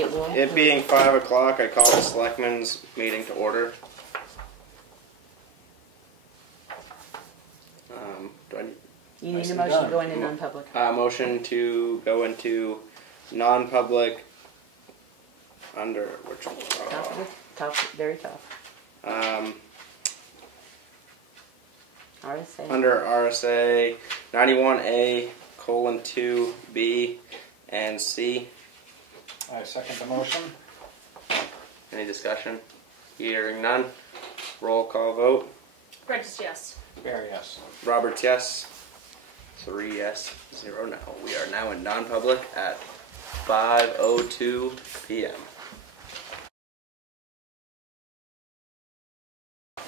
It will. It being 5 o'clock, I call the Selectmen's meeting to order. Do I need... You need a motion to go into non-public. Motion to go into non-public under which one? Top, very top. RSA. Under RSA 91A:2B and C. I second the motion. Any discussion? Hearing none. Roll call vote. Prentice, yes. Barry, yes. Roberts, yes. 3 yes, 0 no. We are now in non-public at 5:02 p.m.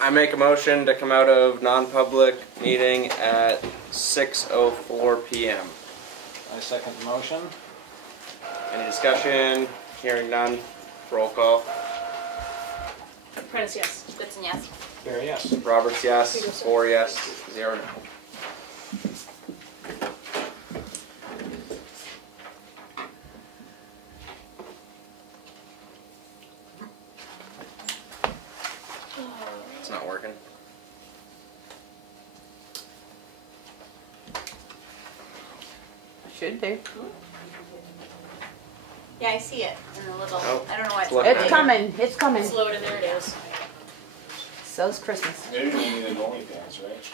I make a motion to come out of non-public meeting at 6:04 p.m. I second the motion. Any discussion? Hearing none. Roll call. Prentice, yes. Goodson, yes. Barry, yes. Roberts, yes. 4 yes, 0 no. It's not working. Should be. Yeah, I see it in the little. Oh, I don't know why it's loading. It's coming. It's coming. It's loaded. There it is. So's Christmas. Maybe we need an OnlyFans, right?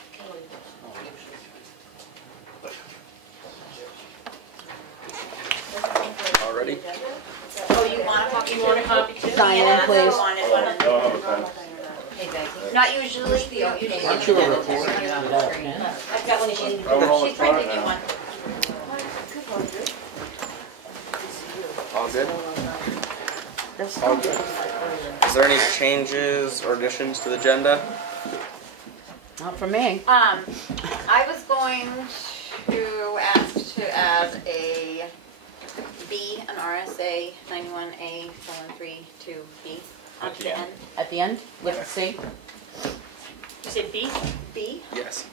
Already? Oh, you want a copy? You want a copy too? Sign Yeah, in, please. I wanted one. I don't have a pen. Not usually. Aren't you a reporter? I've got one. She's printing you one. All good? That's All good. Is there any changes or additions to the agenda? not for me. I was going to ask to add a B, an RSA 91A:3-2B at the end. At the end, with C. You said B? B? Yes.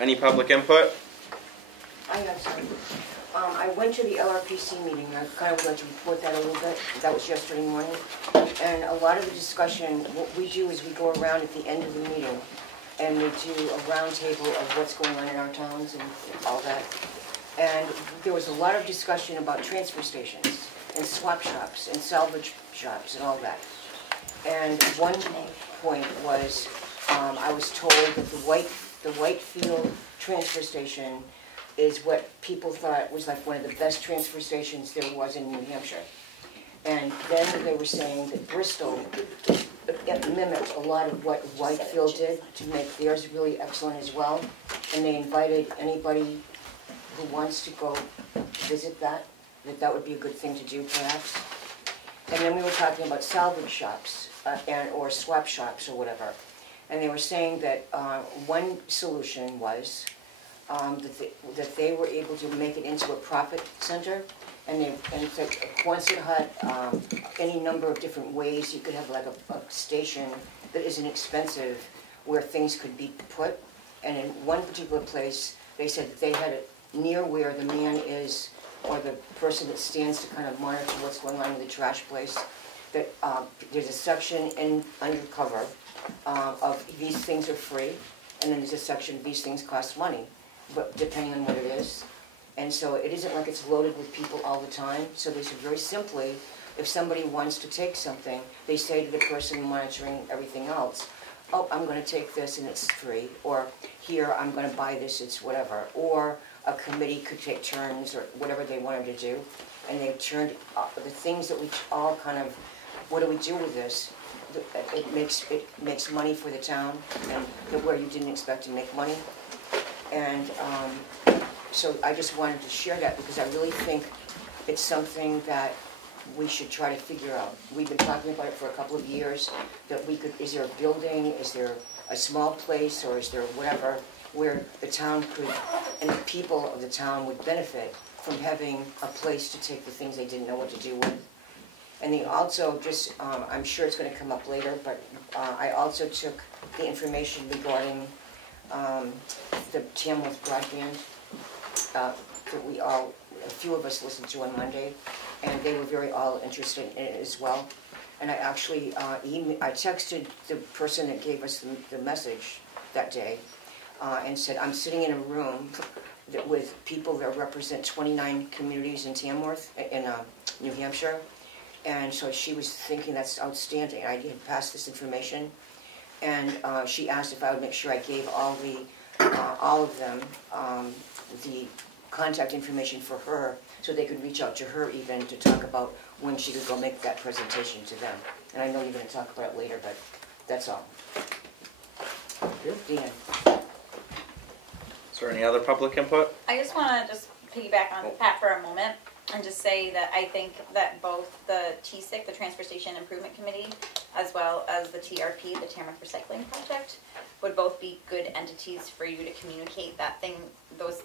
Any public input? I have some. I went to the LRPC meeting, and I kind of would like to report that a little bit. That was yesterday morning. And a lot of the discussion, what we do is we go around at the end of the meeting, and we do a roundtable of what's going on in our towns and all that. And there was a lot of discussion about transfer stations, and swap shops, and salvage shops, and all that. And one point was, I was told that the Whitefield transfer station is what people thought was like one of the best transfer stations there was in New Hampshire. And then they were saying that Bristol mimicked a lot of what Whitefield did to make theirs really excellent as well. And they invited anybody who wants to go visit that would be a good thing to do perhaps. And then we were talking about salvage shops or swap shops or whatever. And they were saying that one solution was that they were able to make it into a profit center, and it's like Quonset hut, any number of different ways you could have like a station that isn't expensive where things could be put. And in one particular place, they said that they had it near where the man is, or the person that stands to kind of monitor what's going on in the trash place, that there's a section in undercover of these things are free, and then there's a section these things cost money, but depending on what it is. And so it isn't like it's loaded with people all the time. So they said very simply, if somebody wants to take something, they say to the person monitoring everything else, oh, I'm going to take this and it's free, or here, I'm going to buy this, it's whatever. Or a committee could take turns, or whatever they wanted to do. And they turned the things that we all kind of, what do we do with this? It makes money for the town, and where you didn't expect to make money. And so I just wanted to share that because I really think it's something that we should try to figure out. We've been talking about it for a couple of years, that we could, is there a building, is there a small place, or is there whatever, where the town could, and the people of the town would benefit from having a place to take the things they didn't know what to do with. And they also just, I'm sure it's going to come up later, but I also took the information regarding the Tamworth broadband that a few of us listened to on Monday, and they were very all interested in it as well. And I actually I texted the person that gave us the message that day and said, I'm sitting in a room with people that represent 29 communities in Tamworth, in New Hampshire. And so she was thinking that's outstanding. I had passed this information. And she asked if I would make sure I gave all of them the contact information for her, so they could reach out to her even to talk about when she could go make that presentation to them. And I know you're going to talk about it later, but that's all. Dan. Is there any other public input? I just want to just piggyback on Pat for a moment and just say that I think that both the TSIC, the Transfer Station Improvement Committee, as well as the TRP, the Tamworth Recycling Project, would both be good entities for you to communicate those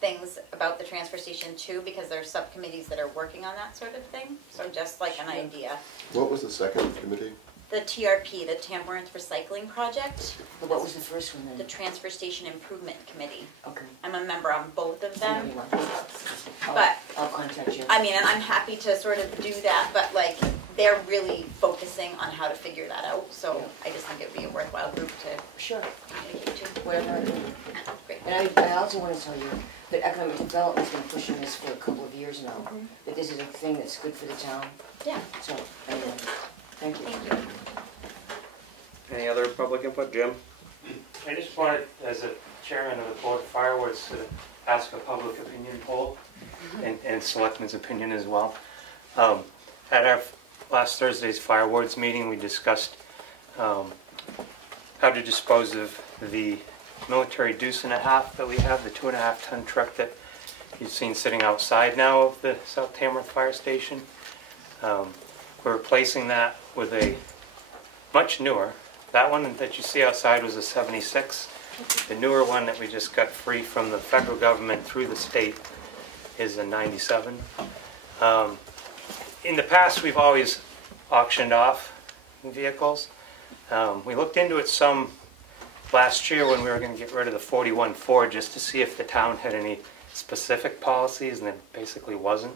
things about the transfer station too, because there are subcommittees that are working on that sort of thing. So just like an idea. What was the second committee? The TRP, the Tamworth Recycling Project. Well, what was the first one then? The Transfer Station Improvement Committee. Okay. I'm a member on both of them. I'll- But I'll contact you. I mean, and I'm happy to sort of do that, but like, they're really focusing on how to figure that out, so I just think it would be a worthwhile group to Sure. communicate to. Whatever I do. Great. And I also want to tell you that economic development's been pushing this for a couple of years now, that this is a thing that's good for the town. Yeah, So, anyway, thank you. thank you. Any other public input, Jim? I just wanted, as a chairman of the Board of Fireworks, to ask a public opinion poll, and Selectmen's opinion as well. At our last Thursday's fireworks meeting, we discussed how to dispose of the military deuce and a half that we have, the 2.5 ton truck that you've seen sitting outside now of the South Tamworth Fire Station. We're replacing that with a much newer. That one that you see outside was a 76. The newer one that we just got free from the federal government through the state is a 97. In the past, we've always auctioned off vehicles. We looked into it some last year when we were going to get rid of the 41 Ford just to see if the town had any specific policies, and it basically wasn't.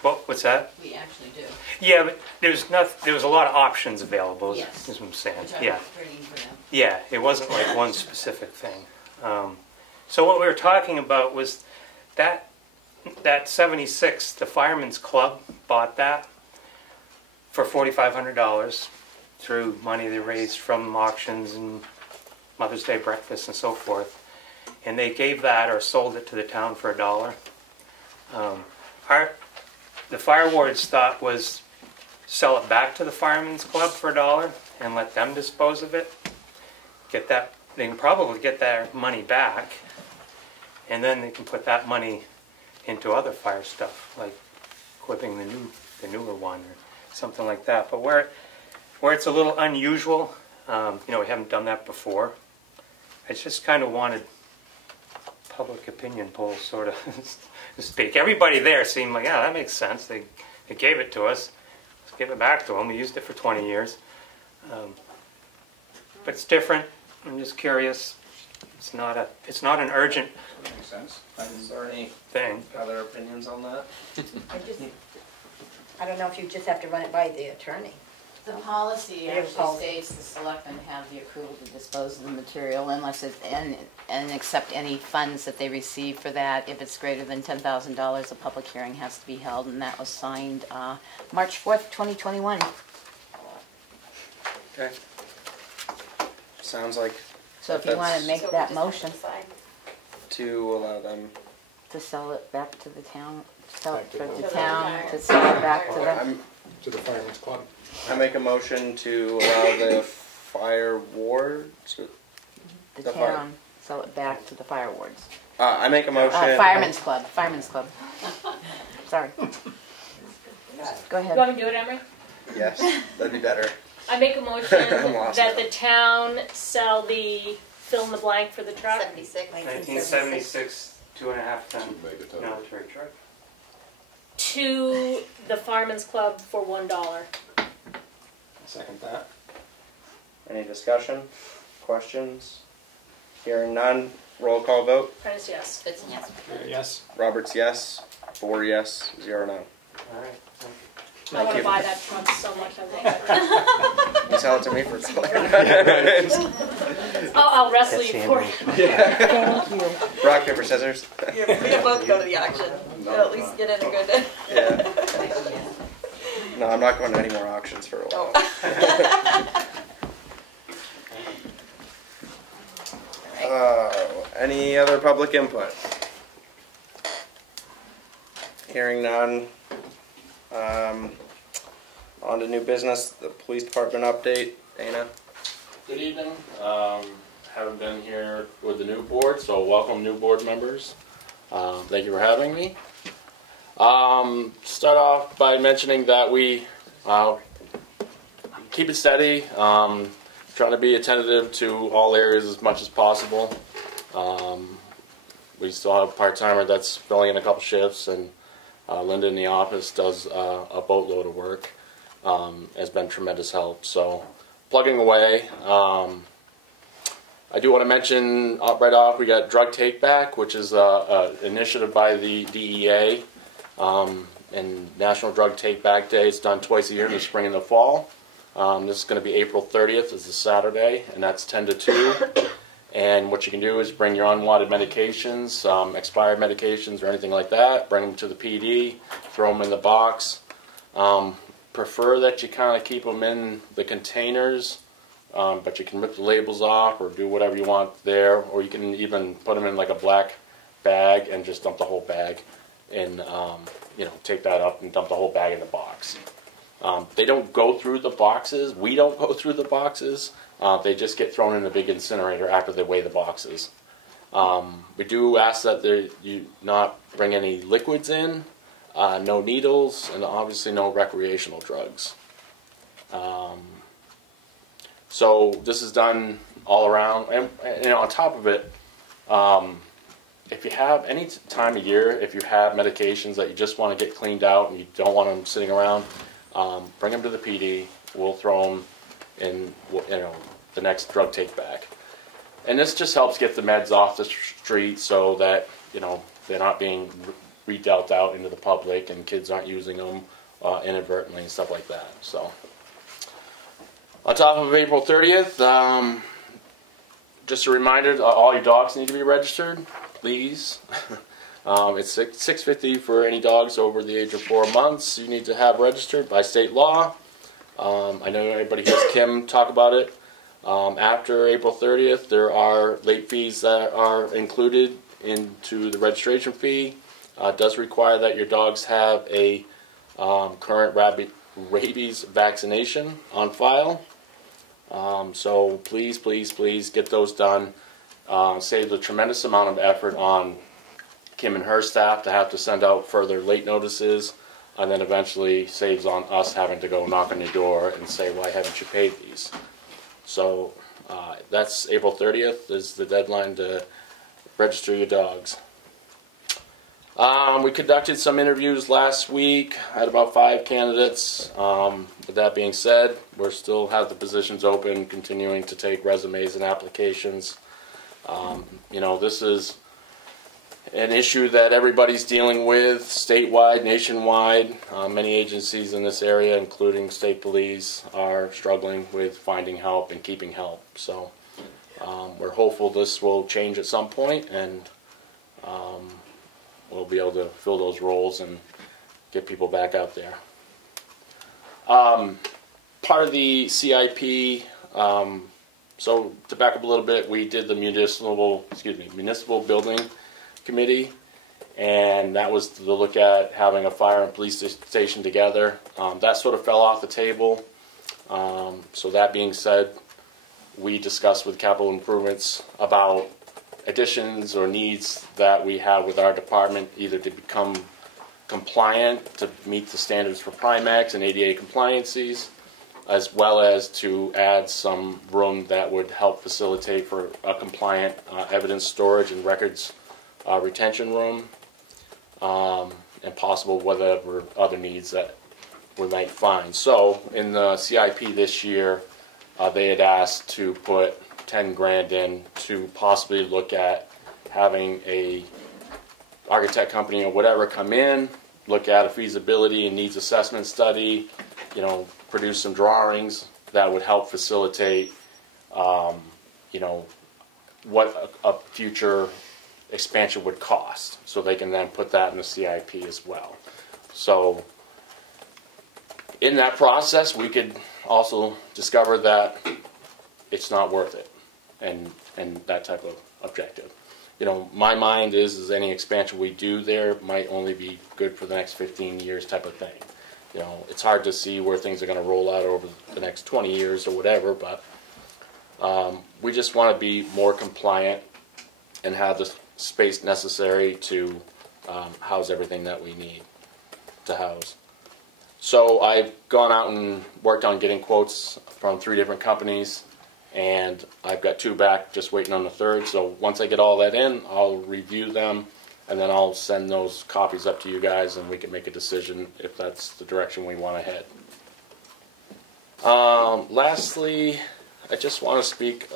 But what's that? We actually do. Yeah, but there was a lot of options available, Yes. is what I'm saying. Which I Yeah. was bringing for them. Yeah, it wasn't like one specific thing. So what we were talking about was that 76, the Firemen's Club bought that for $4,500 through money they raised from auctions and Mother's Day breakfast and so forth. And they gave that or sold it to the town for $1. The fire ward's thought was sell it back to the Firemen's Club for $1 and let them dispose of it. Get that, they can probably get their money back, and then they can put that money into other fire stuff, like equipping the newer one or something like that. But where it's a little unusual, we haven't done that before. I just kind of wanted public opinion polls, sort of to speak. Everybody there seemed like, yeah, that makes sense. They gave it to us. Let's give it back to them. We used it for 20 years. But it's different. I'm just curious. It's not an urgent Makes sense. Is there any thing. other opinions on that? I don't know if you just have to run it by the attorney. The policy They have actually policy. states the selectmen have the approval to dispose of the material unless it, and accept any funds that they receive for that. If it's greater than $10,000, a public hearing has to be held, and that was signed March 4th, 2021. Okay. Sounds like So if you want to So make we that just have to motion decide. to allow them. to sell it back to the town, sell it Back to for the- the To town, the- to sell it back to the, To the Fireman's Club. I make a motion to allow the fire ward to. the the fire- town, sell it back to the fire wards. I make a motion. Fireman's Club, Sorry. Go You ahead. want me to do it, Emery? Yes, that'd be better. I make a motion I'm lost that now. the town sell the fill in the blank for the truck 76. 1976 2.5 ton Megaton. military truck. to the Fireman's Club for $1. Second that. Any discussion? Questions? Hearing none. Roll call vote. Prentice, yes. Goodson, yes. Yes. Roberts, yes. 4 yes, 0 no. All right. I Thank want to you. buy that truck so much. I love it. You sell it to me for $1. I'll wrestle That's you for it. Thank you. Rock, paper, scissors. Yeah, we can both go to the auction. We'll at least get in a good. Yeah. No, I'm not going to any more auctions for a while. Any other public input? Hearing none. On to new business, the police department update. Dana? Good evening. Haven't been here with the new board, so welcome new board members. Thank you for having me. Start off by mentioning that we keep it steady, trying to be attentive to all areas as much as possible. We still have a part-timer that's filling in a couple shifts, and Linda in the office does a boatload of work. Has been tremendous help. So plugging away. I do want to mention right off, we got Drug Take Back, which is an initiative by the DEA, and National Drug Take Back Day. It's done twice a year in the spring and the fall. This is going to be April 30th. It's a Saturday, and that's 10 to 2. And what you can do is bring your unwanted medications, expired medications or anything like that, bring them to the PD, throw them in the box. Prefer that you kind of keep them in the containers, but you can rip the labels off or do whatever you want there, or you can even put them in like a black bag and just dump the whole bag and take that up and dump the whole bag in the box. They don't go through the boxes. We don't go through the boxes. They just get thrown in a big incinerator after they weigh the boxes. We do ask that you not bring any liquids in, no needles, and obviously no recreational drugs. So this is done all around, and on top of it, if you have any time of year, if you have medications that you just want to get cleaned out and you don't want them sitting around, bring them to the PD. We'll throw them in, the next drug take back. And this just helps get the meds off the street so that, they're not being redealt out into the public and kids aren't using them inadvertently and stuff like that. So, on top of April 30th, just a reminder, all your dogs need to be registered, please. It's $6.50 for any dogs over the age of 4 months. You need to have registered by state law. I know everybody hears Kim talk about it. After April 30th, there are late fees that are included into the registration fee. It does require that your dogs have a current rabies vaccination on file. So please, please, please get those done. Saves a tremendous amount of effort on Kim and her staff to have to send out further late notices, and then eventually saves on us having to go knock on your door and say, why haven't you paid these? So that's April 30th is the deadline to register your dogs. We conducted some interviews last week. I had about 5 candidates. With that being said, we still have the positions open, continuing to take resumes and applications. This is an issue that everybody's dealing with, statewide, nationwide. Many agencies in this area, including state police, are struggling with finding help and keeping help. So we're hopeful this will change at some point, and we'll be able to fill those roles and get people back out there. Part of the CIP, so to back up a little bit, we did the municipal building committee, and that was to look at having a fire and police station together. That sort of fell off the table. So that being said, we discussed with capital improvements about additions or needs that we have with our department, either to become compliant to meet the standards for Primex and ADA compliancies, as well as to add some room that would help facilitate for a compliant evidence storage and records retention room, and possible whatever other needs that we might find. So in the CIP this year, they had asked to put 10 grand in to possibly look at having a architect company or whatever come in, look at a feasibility and needs assessment study, you know, produce some drawings that would help facilitate, you know, what a future expansion would cost, so they can then put that in the CIP as well. So in that process, we could also discover that it's not worth it, and that type of objective. You know, my mind is any expansion we do there might only be good for the next 15 years type of thing. You know, it's hard to see where things are going to roll out over the next 20 years or whatever, but we just want to be more compliant and have the space necessary to house everything that we need to house. So I've gone out and worked on getting quotes from 3 different companies, and I've got 2 back, just waiting on the 3rd. So once I get all that in, I'll review them, and then I'll send those copies up to you guys, and we can make a decision if that's the direction we want to head. Lastly, I just want to speak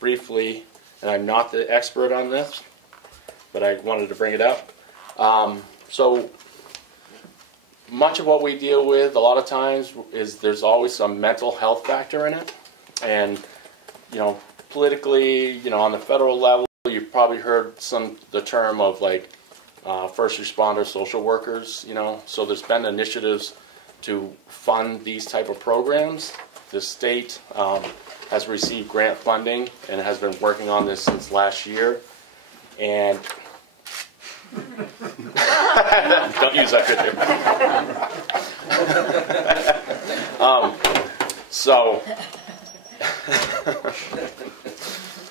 briefly, and I'm not the expert on this, but I wanted to bring it up. So much of what we deal with a lot of times is there's always some mental health factor in it. And, you know, politically, you know, on the federal level, you've probably heard the term of like first responder social workers, you know. So there's been initiatives to fund these type of programs. The state has received grant funding and has been working on this since last year. And don't use that good here. So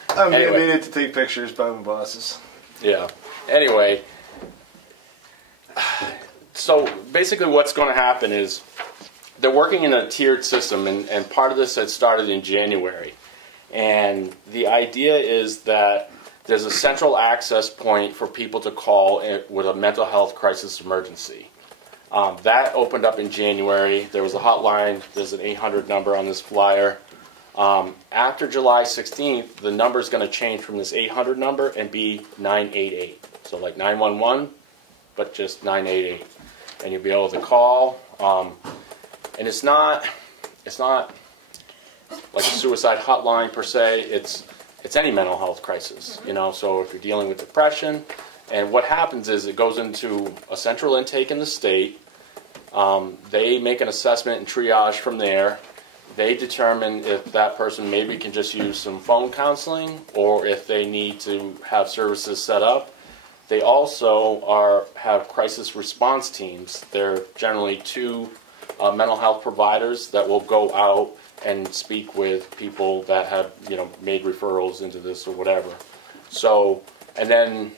I'm getting Anyway. needed to take pictures by my bosses. Yeah. Anyway, so basically what's going to happen is they're working in a tiered system, and part of this had started in January. And the idea is that there's a central access point for people to call with a mental health crisis emergency. That opened up in January. There was a hotline. There's an 800 number on this flyer. After July 16th, the number is going to change from this 800 number and be 988. So like 911, but just 988. And you'll be able to call. And it's not like a suicide hotline per se. It's any mental health crisis, you know. So if you're dealing with depression, and what happens is it goes into a central intake in the state. They make an assessment and triage from there. They determine if that person maybe can just use some phone counseling, or if they need to have services set up. They also have crisis response teams. They're generally 2 mental health providers that will go out and speak with people that have, you know, made referrals into this or whatever. So, and then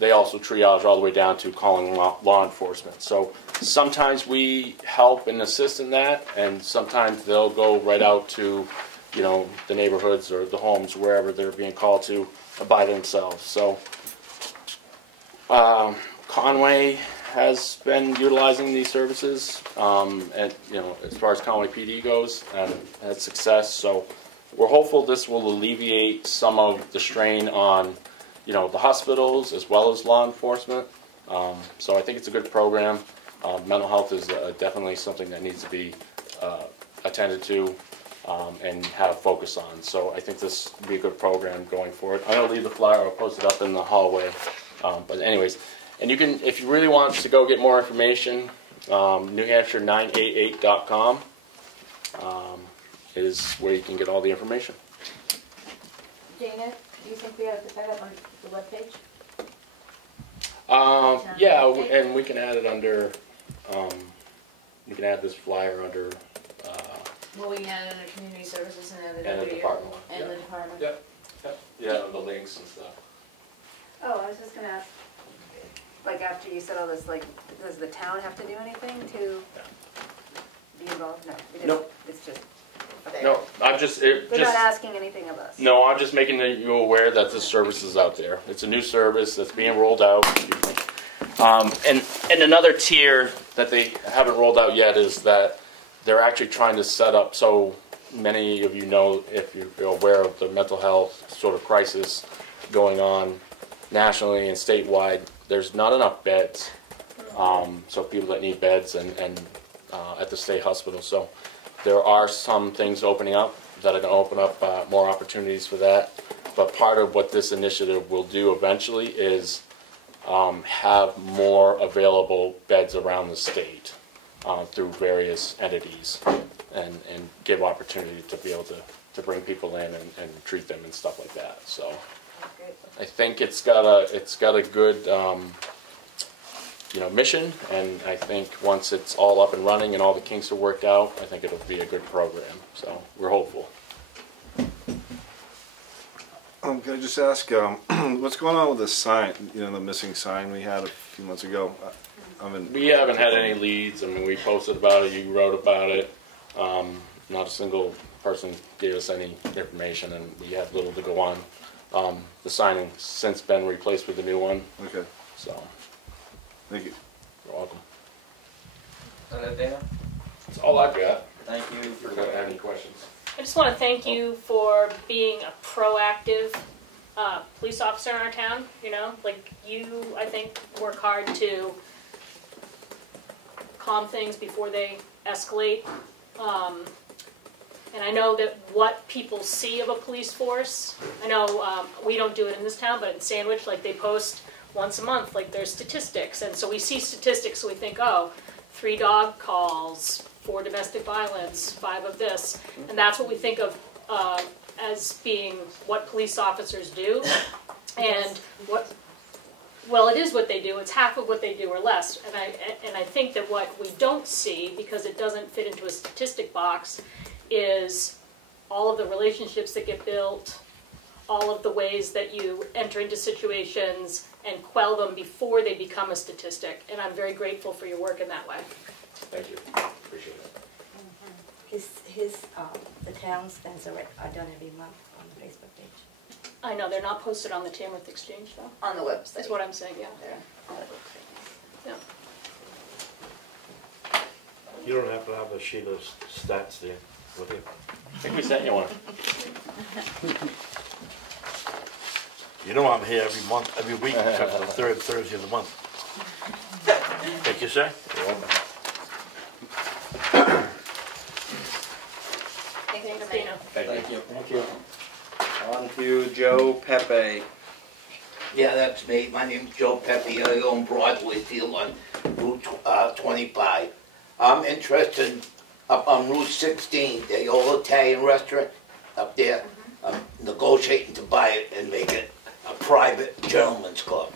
they also triage all the way down to calling law enforcement. So sometimes we help and assist in that, and sometimes they'll go right out to, you know, the neighborhoods or the homes, wherever they're being called to, by themselves. So Conway has been utilizing these services, and, you know, as far as Conway PD goes, and had success. So we're hopeful this will alleviate some of the strain on, you know, the hospitals as well as law enforcement. So I think it's a good program. Mental health is definitely something that needs to be attended to and have focus on. So I think this will be a good program going forward. I'm going to leave the flyer. I'll post it up in the hallway. But anyways, and you can, if you really want to go get more information, NewHampshire988.com is where you can get all the information. Dana, do you think we ought to put that up on the webpage? Yeah, and we can add it under, we can add this flyer under, Well, we can add it under community services and add it and under the department. and Yeah. the department. Yep, yep, yeah, the links and stuff. Oh, I was just gonna ask, like, after you said all this, like, does the town have to do anything to be involved? No, it isn't. Nope. It's just, No, I'm just, they're not asking anything of us. no, I'm just making you aware that this service is out there. It's a new service that's being rolled out. And another tier that they haven't rolled out yet is that they're actually trying to set up, so many of you know, if you're aware of the mental health sort of crisis going on nationally and statewide, there's not enough beds. So people that need beds and at the state hospital. So there are some things opening up that are going to open up more opportunities for that. But part of what this initiative will do eventually is have more available beds around the state through various entities and give opportunity to be able to bring people in and treat them and stuff like that. So I think it's got a good mission, and I think once it's all up and running and all the kinks are worked out, I think it'll be a good program. So we're hopeful. Can I just ask, what's going on with the sign, the missing sign we had a few months ago? We haven't had any leads. I mean, we posted about it, you wrote about it. Not a single person gave us any information, and we had little to go on. The sign has since been replaced with a new one. Okay. So, Thank you. You're welcome. Is that it, Dana? That's all I've got. Thank you for If you have any questions. I just want to thank you for being a proactive police officer in our town. Like you, I think, work hard to calm things before they escalate. And I know that what people see of a police force, I know we don't do it in this town, but in Sandwich, like they post once a month, like there's statistics. And so we see statistics, so we think, oh, 3 dog calls, 4 domestic violence, 5 of this. And that's what we think of as being what police officers do. And well, it is what they do. It's half of what they do or less. And I think that what we don't see, because it doesn't fit into a statistic box, is all of the relationships that get built, all of the ways that you enter into situations and quell them before they become a statistic. And I'm very grateful for your work in that way. Thank you. Appreciate it. The town spends are done every month on the Facebook page. I know they're not posted on the Tamworth Exchange, though. On the website. That's what I'm saying, yeah. They're on the website. Yeah. You don't have to have a sheet of stats there, would you? I think we sent you one. You know I'm here every month, every week, except for the third Thursday of the month. Thank you, sir. You're welcome. Thanks, Dana. Thank you. Thank you. On to Joe Pepe. Yeah, that's me. My name's Joe Pepe. I own Broadway Field on Route 25. I'm interested up on Route 16, the old Italian restaurant up there. I'm negotiating to buy it and make it a private gentleman's club.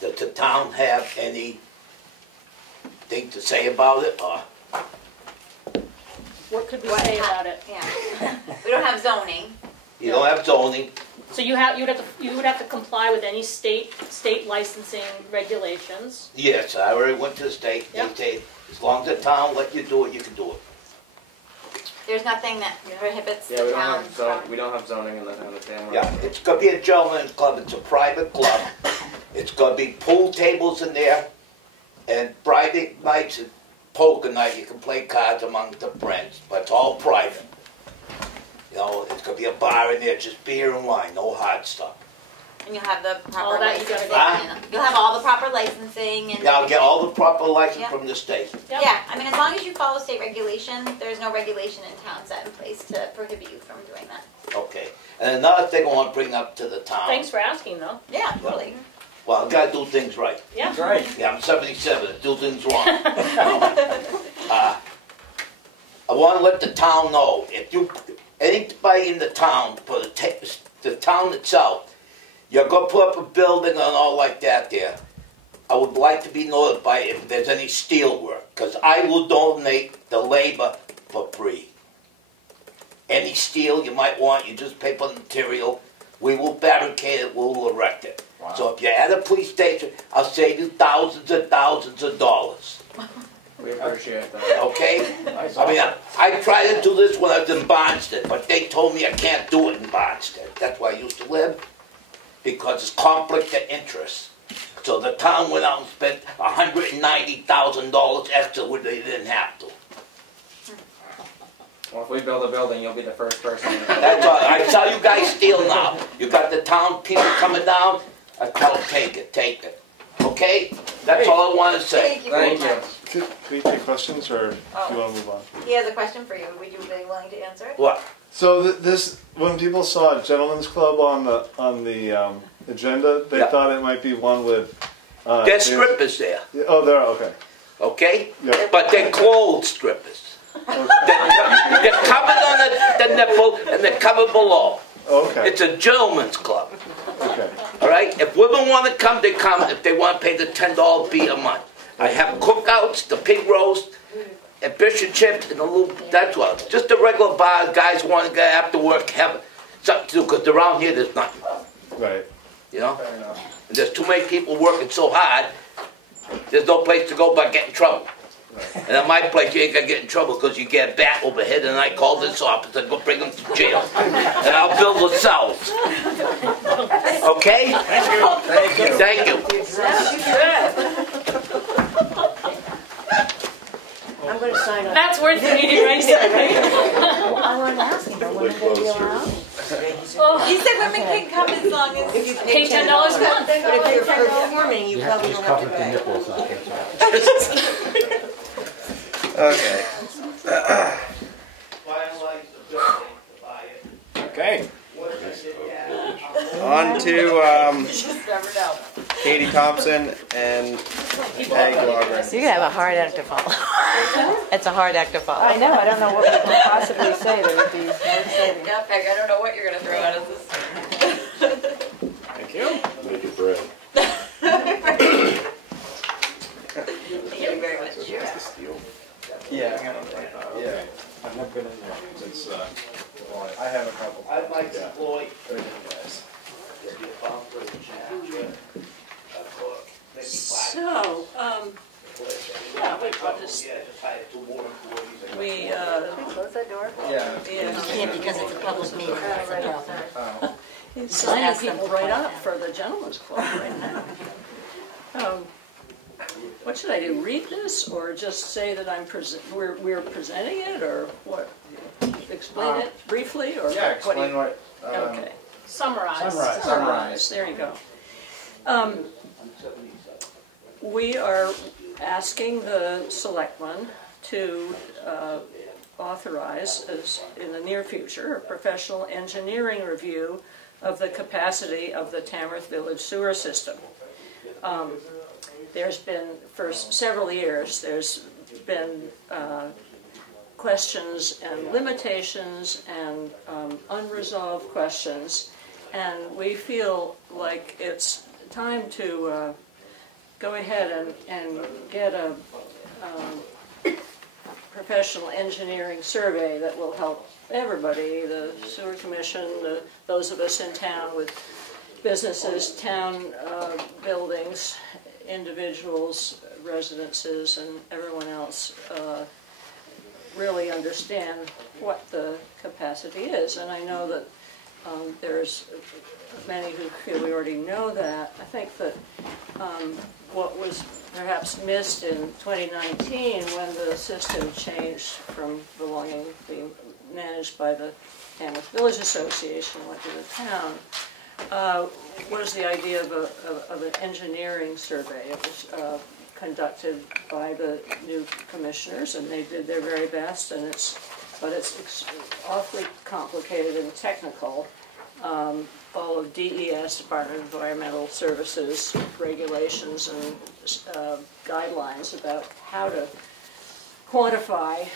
Does the town have anything to say about it? Or? What could we say about it? Yeah. We don't have zoning. You don't have zoning. So you would have to comply with any state licensing regulations. Yes, I already went to the state. Yep. They say as long as the town let you do it, you can do it. There's nothing that prohibits Yeah, we the town we don't have zoning in the town of Tamworth. Yeah, it's gonna be a gentleman's club. It's a private club. It's gonna be pool tables in there, and Friday nights and poker night you can play cards among the friends, but it's all private. It's gonna be a bar in there, just beer and wine, no hard stuff. And you'll have the All proper that you gotta licensing. get. You'll have all the proper licensing and. Yeah, I'll get all the proper license Yep. from the state. Yep. Yeah, I mean, as long as you follow state regulation, there's no regulation in town set in place to prohibit you from doing that. Okay. And another thing I want to bring up to the town. Thanks for asking, though. Yeah, totally. Well, I gotta do things right. Yeah. That's right. Yeah, I'm 77. I do things wrong. I want to let the town know, if you, anybody in the town, for the town itself, you're going to put up a building and all like that there, I would like to be notified if there's any steel work, because I will donate the labor for free. Any steel you might want, you just pay for the material, we will fabricate it, we'll erect it. Wow. So if you're at a police station, I'll save you thousands and thousands of dollars. We appreciate that. Okay? Nice I mean, offer. I tried to do this when I was in Barnstead, but they told me I can't do it in Barnstead. That's where I used to live, because it's conflict of interest. So the town went out and spent $190,000 extra where they didn't have to. Well, if we build a building, you'll be the first person. That's all. I saw you guys steal now. You got the town people coming down. I tell them, take it. Okay? That's all I want to say. Thank you very Thank you. much. Could we take questions, or do you want to move on? He has a question for you. Would you be willing to answer it? What? So when people saw a gentleman's club on the agenda, they Yeah. thought it might be one with. There's strippers there, Oh, there. Okay. okay? Yeah. But they're clothed strippers. They're covered on the nipple and they're covered below. Okay. It's a gentleman's club. Okay. All right? If women want to come, they come. If they want to pay the $10 fee a month. I have cookouts, the pig roast, and fish and chips, and a little, that's what. Just a regular bar, guys want to get after work, have something to do, because around here there's nothing. Right. You know? Fair enough. And there's too many people working so hard, there's no place to go but get in trouble. Right. And at my place, you ain't gonna get in trouble because you get a bat overhead, and I call this office and go bring them to jail. And I'll build the cells. Okay? Thank you. Thank you. I'm gonna sign up. That's worth the meeting right there, right? I wanted to ask him, but women gonna be allowed? He said women can come as long as If you Pay $10 a month. But if you're performing, you probably don't have to pay. nipples up, Okay. Okay. On to just never know. Katie Thompson and Peg Logger. You're gonna have a hard act to follow. It's a hard act to follow. I know, I don't know what we can possibly say that would be more exciting. Yeah, Peg, I don't know what you're gonna throw at us this. Thank you. Make it bread. Thank you very much. Yeah. Okay. I've never been in there since, I have a couple. I'd like to employ Guys. So, yeah, we just, Close that door. Yeah. Can't because it's a public meeting. That's the problem. Oh. he's signing people right up for the gentleman's club right now. What should I do, read this, or just say that we're presenting it, or what? Explain it briefly, or? Yeah, what do you- explain what. Okay. Summarize. Summarize. There you go. We are asking the selectmen to authorize, as in the near future, a professional engineering review of the capacity of the Tamworth Village sewer system. There's been, for several years, there's been questions and limitations and unresolved questions, and we feel like it's time to go ahead and get a professional engineering survey that will help everybody, the sewer commission, those of us in town with businesses, town buildings, individuals, residences, and everyone else really understand what the capacity is. And I know that there's many who feel we already know that. I think that what was perhaps missed in 2019 when the system changed from being managed by the Tamworth Village Association, went to the town, was the idea of an engineering survey. It was conducted by the new commissioners, and they did their very best, and it's awfully complicated and technical, all of DES, Department of Environmental Services, regulations and guidelines about how to quantify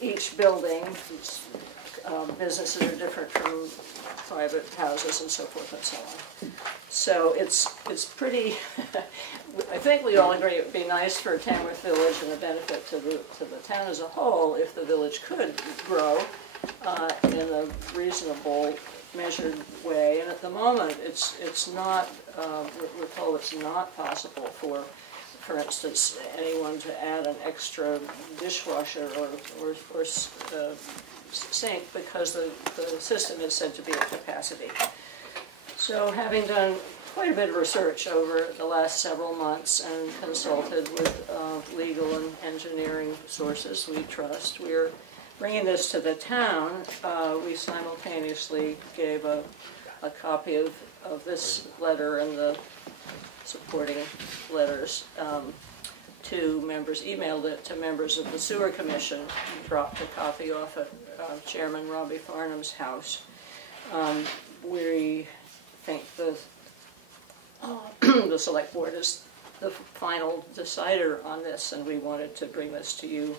each building. Businesses are different from private houses and so forth and so on. So it's pretty, I think we all agree it would be nice for Tamworth Village and a benefit to the town as a whole if the village could grow in a reasonable, measured way. And at the moment, it's not, we're told it's not possible for instance, anyone to add an extra dishwasher or sink because the system is said to be at capacity. So having done quite a bit of research over the last several months and consulted with legal and engineering sources we trust, we're bringing this to the town. We simultaneously gave a copy of of this letter and the supporting letters to members, emailed it to members of the Sewer Commission, dropped a copy off at Chairman Robbie Farnham's house. We think the the Select Board is the final decider on this, and we wanted to bring this to you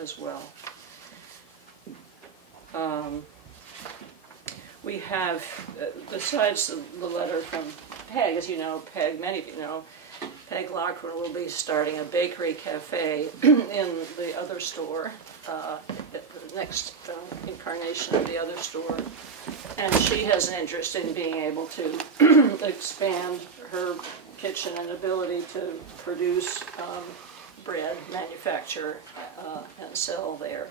as well. We have, besides the letter from Peg, as you know, Peg, many of you know, Peg Lockwood will be starting a bakery cafe in the other store, the next incarnation of the other store. And she has an interest in being able to expand her kitchen and ability to produce bread, manufacture, and sell there.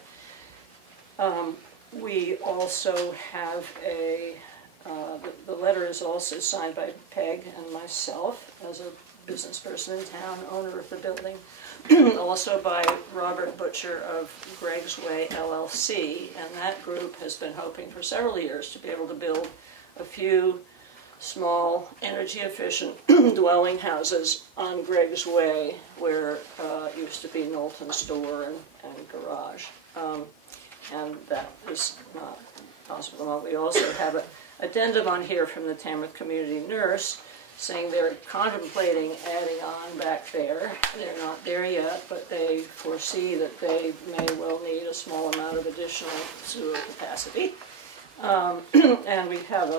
We also have the letter is also signed by Peg and myself as a business person in town, owner of the building, also by Robert Butcher of Greg's Way LLC, and that group has been hoping for several years to be able to build a few small, energy-efficient dwelling houses on Greg's Way, where used to be Knowlton store and garage. And that is not possible. We also have an addendum on here from the Tamworth Community Nurse saying they're contemplating adding on back there. They're not there yet, but they foresee that they may well need a small amount of additional sewer capacity. And we have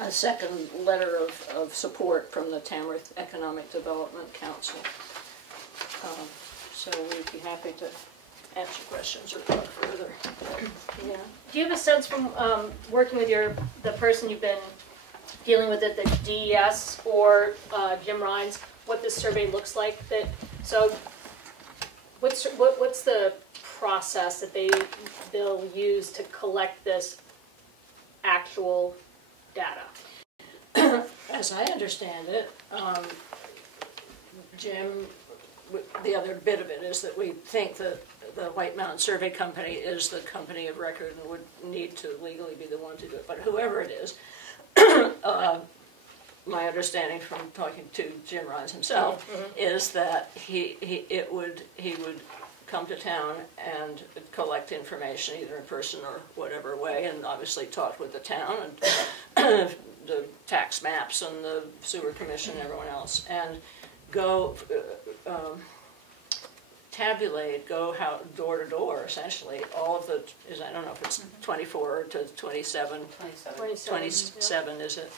a second letter of support from the Tamworth Economic Development Council. So we'd be happy to answer questions or talk further. Yeah. Do you have a sense from working with the person you've been dealing with at the DES or Jim Rhines, what this survey looks like? So what's the process that they'll use to collect this actual data? As I understand it, Jim, the other bit of it is that we think that the White Mountain Survey Company is the company of record and would need to legally be the one to do it. But whoever it is, my understanding from talking to Jim Rhines himself is that he would come to town and collect information either in person or whatever way, and obviously talk with the town and the tax maps and the sewer commission and everyone else, and go tabulate, go door to door, essentially, all of the, I don't know if it's 24 to 27, 27 is it,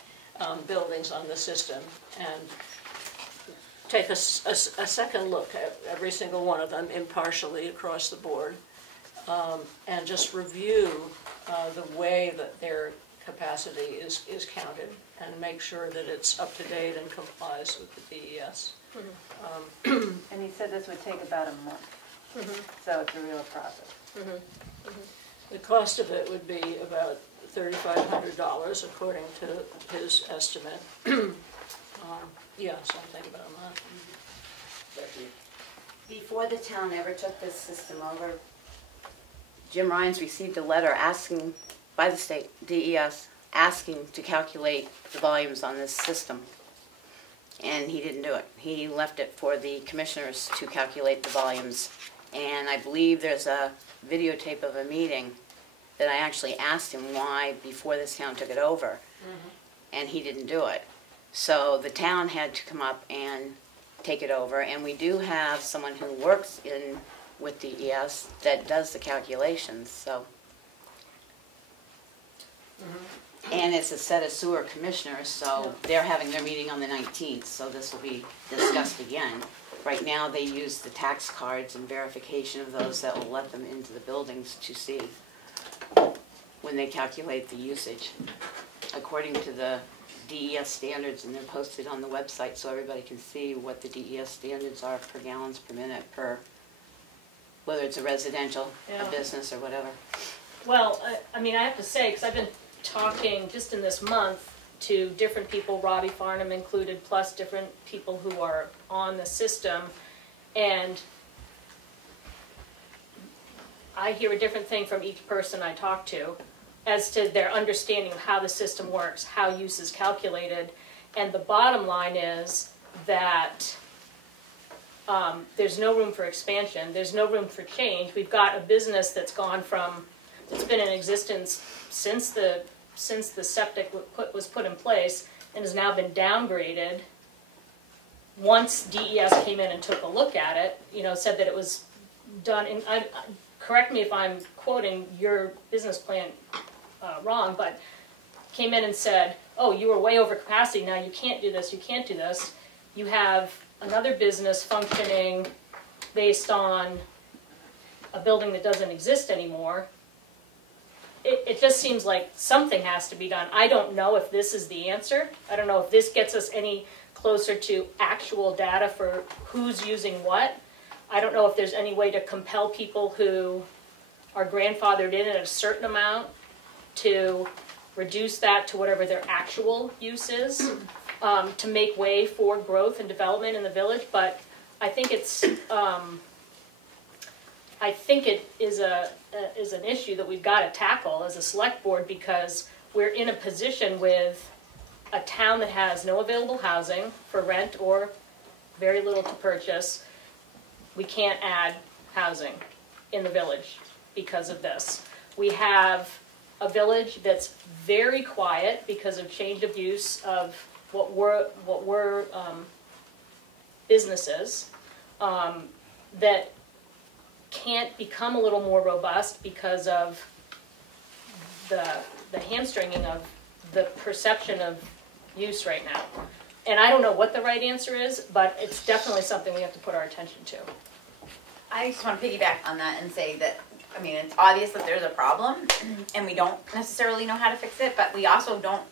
buildings on the system, and take a second look at every single one of them impartially across the board, and just review the way that their capacity is counted, and make sure that it's up to date and complies with the DES. And he said this would take about a month, so it's a real process. The cost of it would be about $3,500 according to his estimate. Yeah, something about a month. Before the town ever took this system over, Jim Rhines received a letter asking, by the state, DES, asking to calculate the volumes on this system. And he didn't do it. He left it for the commissioners to calculate the volumes. And I believe there's a videotape of a meeting that I actually asked him why before this town took it over. And he didn't do it. So the town had to come up and take it over. And we do have someone who works with DES that does the calculations. So. And it's a set of sewer commissioners, so they're having their meeting on the 19th, so this will be discussed again. Right now, they use the tax cards and verification of those that will let them into the buildings to see when they calculate the usage. According to the DES standards, and they're posted on the website so everybody can see what the DES standards are per gallons per minute per, whether it's a residential, a business, or whatever. Well, I mean, I have to say, because I've been talking just in this month to different people, Robbie Farnham included, plus different people who are on the system, and I hear a different thing from each person I talk to. as to their understanding of how the system works, how use is calculated. And the bottom line is that there's no room for expansion, there's no room for change. We've got a business that's been in existence since the septic was put in place and has now been downgraded. Once DES came in and took a look at it, said that it was done, and correct me if I'm quoting your business plan wrong, but came in and said, oh, you were way over capacity, now you can't do this, you can't do this. You have another business functioning based on a building that doesn't exist anymore. It just seems like something has to be done. I don't know if this is the answer. I don't know if this gets us any closer to actual data for who's using what. I don't know if there's any way to compel people who are grandfathered in at a certain amount to reduce that to whatever their actual use is, to make way for growth and development in the village. But I think it is an issue that we've got to tackle as a select board, because we're in a position with a town that has no available housing for rent or very little to purchase. We can't add housing in the village because of this. We have a village that's very quiet because of change of use of what were businesses that can't become a little more robust because of the hamstringing of the perception of use right now. And I don't know what the right answer is, but it's definitely something we have to put our attention to. I just want to piggyback on that and say that, I mean, it's obvious that there's a problem and we don't necessarily know how to fix it, but we also don't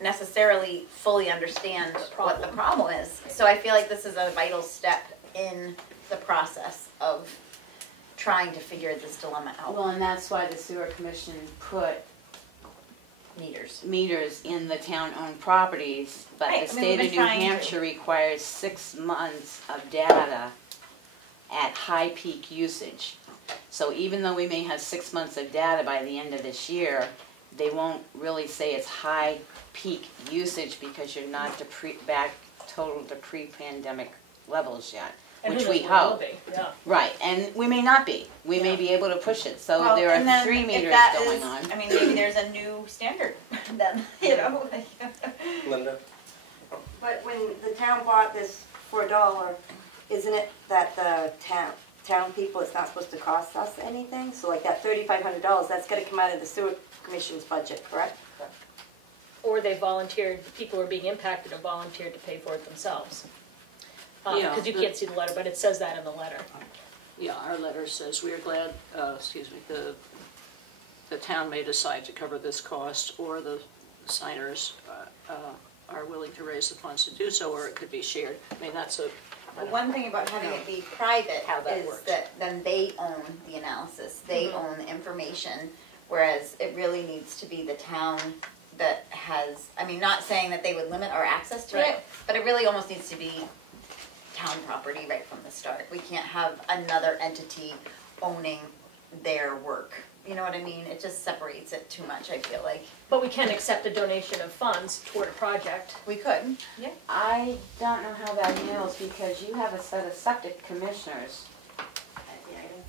necessarily fully understand what the problem is. So I feel like this is a vital step in the process of trying to figure this dilemma out. Well, and that's why the sewer commission put meters in the town-owned properties, but Right, the state of New Hampshire requires 6 months of data at high peak usage. So even though we may have 6 months of data by the end of this year, they won't really say it's high peak usage because you're not back total to pre-pandemic levels yet. And which who we knows where we'll hope. be, yeah. Right, and we may not be. We may be able to push it. So Well, there and are then 3 if meters that going is- on. I mean, maybe there's a new standard then, Linda? But when the town bought this for $1, isn't it that the town people, it's not supposed to cost us anything? So like that $3,500, that's gotta come out of the sewer commission's budget, correct? Or they volunteered, the people who are being impacted have volunteered to pay for it themselves. Yeah, Because you can't see the letter, but it says that in the letter. Yeah, our letter says, we are glad, the town may decide to cover this cost, or the signers are willing to raise the funds to do so, or it could be shared. I mean, that's a... The one thing about having it be private How that is works. that then they own the analysis, they own the information, whereas it really needs to be the town that has, I mean, not saying that they would limit our access to Right. it, but it really almost needs to be town property right from the start. We can't have another entity owning their work. You know what I mean? It just separates it too much, I feel like. But we can accept a donation of funds toward a project. We could, yeah. I don't know how that handles because you have a set of septic commissioners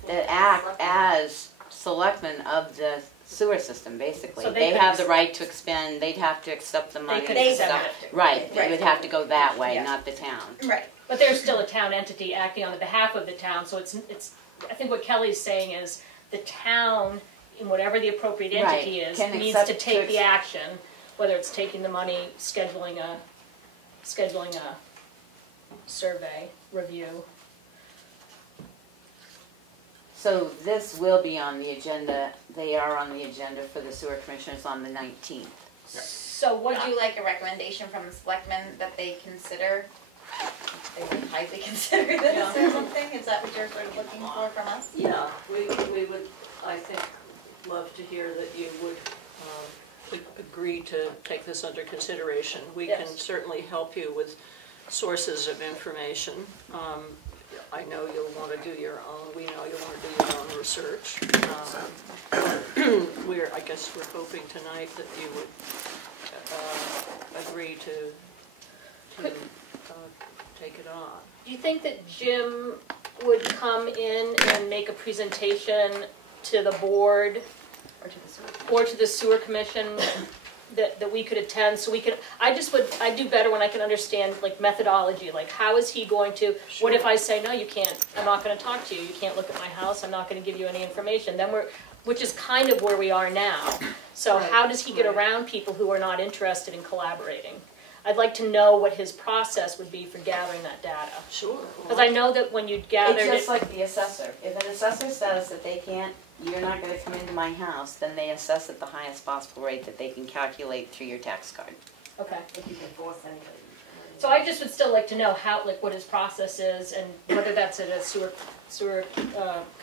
that act as selectmen of the sewer system, basically. So they they have could the right to expend, they'd have to accept the money. could and accept stuff. it. Right, it Right. would have to go that way, Yeah. not the town. Right. But there's still a town entity acting on the behalf of the town, so it's. I think what Kelly's saying is the town, in whatever the appropriate entity Right, is, can needs accept to take to the action, whether it's taking the money, scheduling a survey, review. So this will be on the agenda, they are on the agenda for the sewer commissioners on the 19th. So what Would you like a recommendation from the selectmen that they consider, they would highly consider this or something? Is that what you're sort of looking for from us? Yeah, we would, I think, love to hear that you would agree to take this under consideration. We can Yes. certainly help you with sources of information. I know you'll want to do your own, we know you'll want to do your own research. I guess we're hoping tonight that you would agree to take it on. Do you think that Jim would come in and make a presentation to the board or to the sewer commission that we could attend, so we could, I do better when I can understand like methodology, like how is he going to, what if I say, no, you can't, I'm not gonna talk to you, you can't look at my house, I'm not gonna give you any information, then which is kind of where we are now. So how does he get around people who are not interested in collaborating? I'd like to know what his process would be for gathering that data. Sure. Because I know that when you gather It's just like the assessor. If an assessor says that they can't, you're not going to come into my house, then they assess at the highest possible rate that they can calculate through your tax card. Okay. If you can force anybody. So I just would still like to know how, like, what his process is, and whether that's at a sewer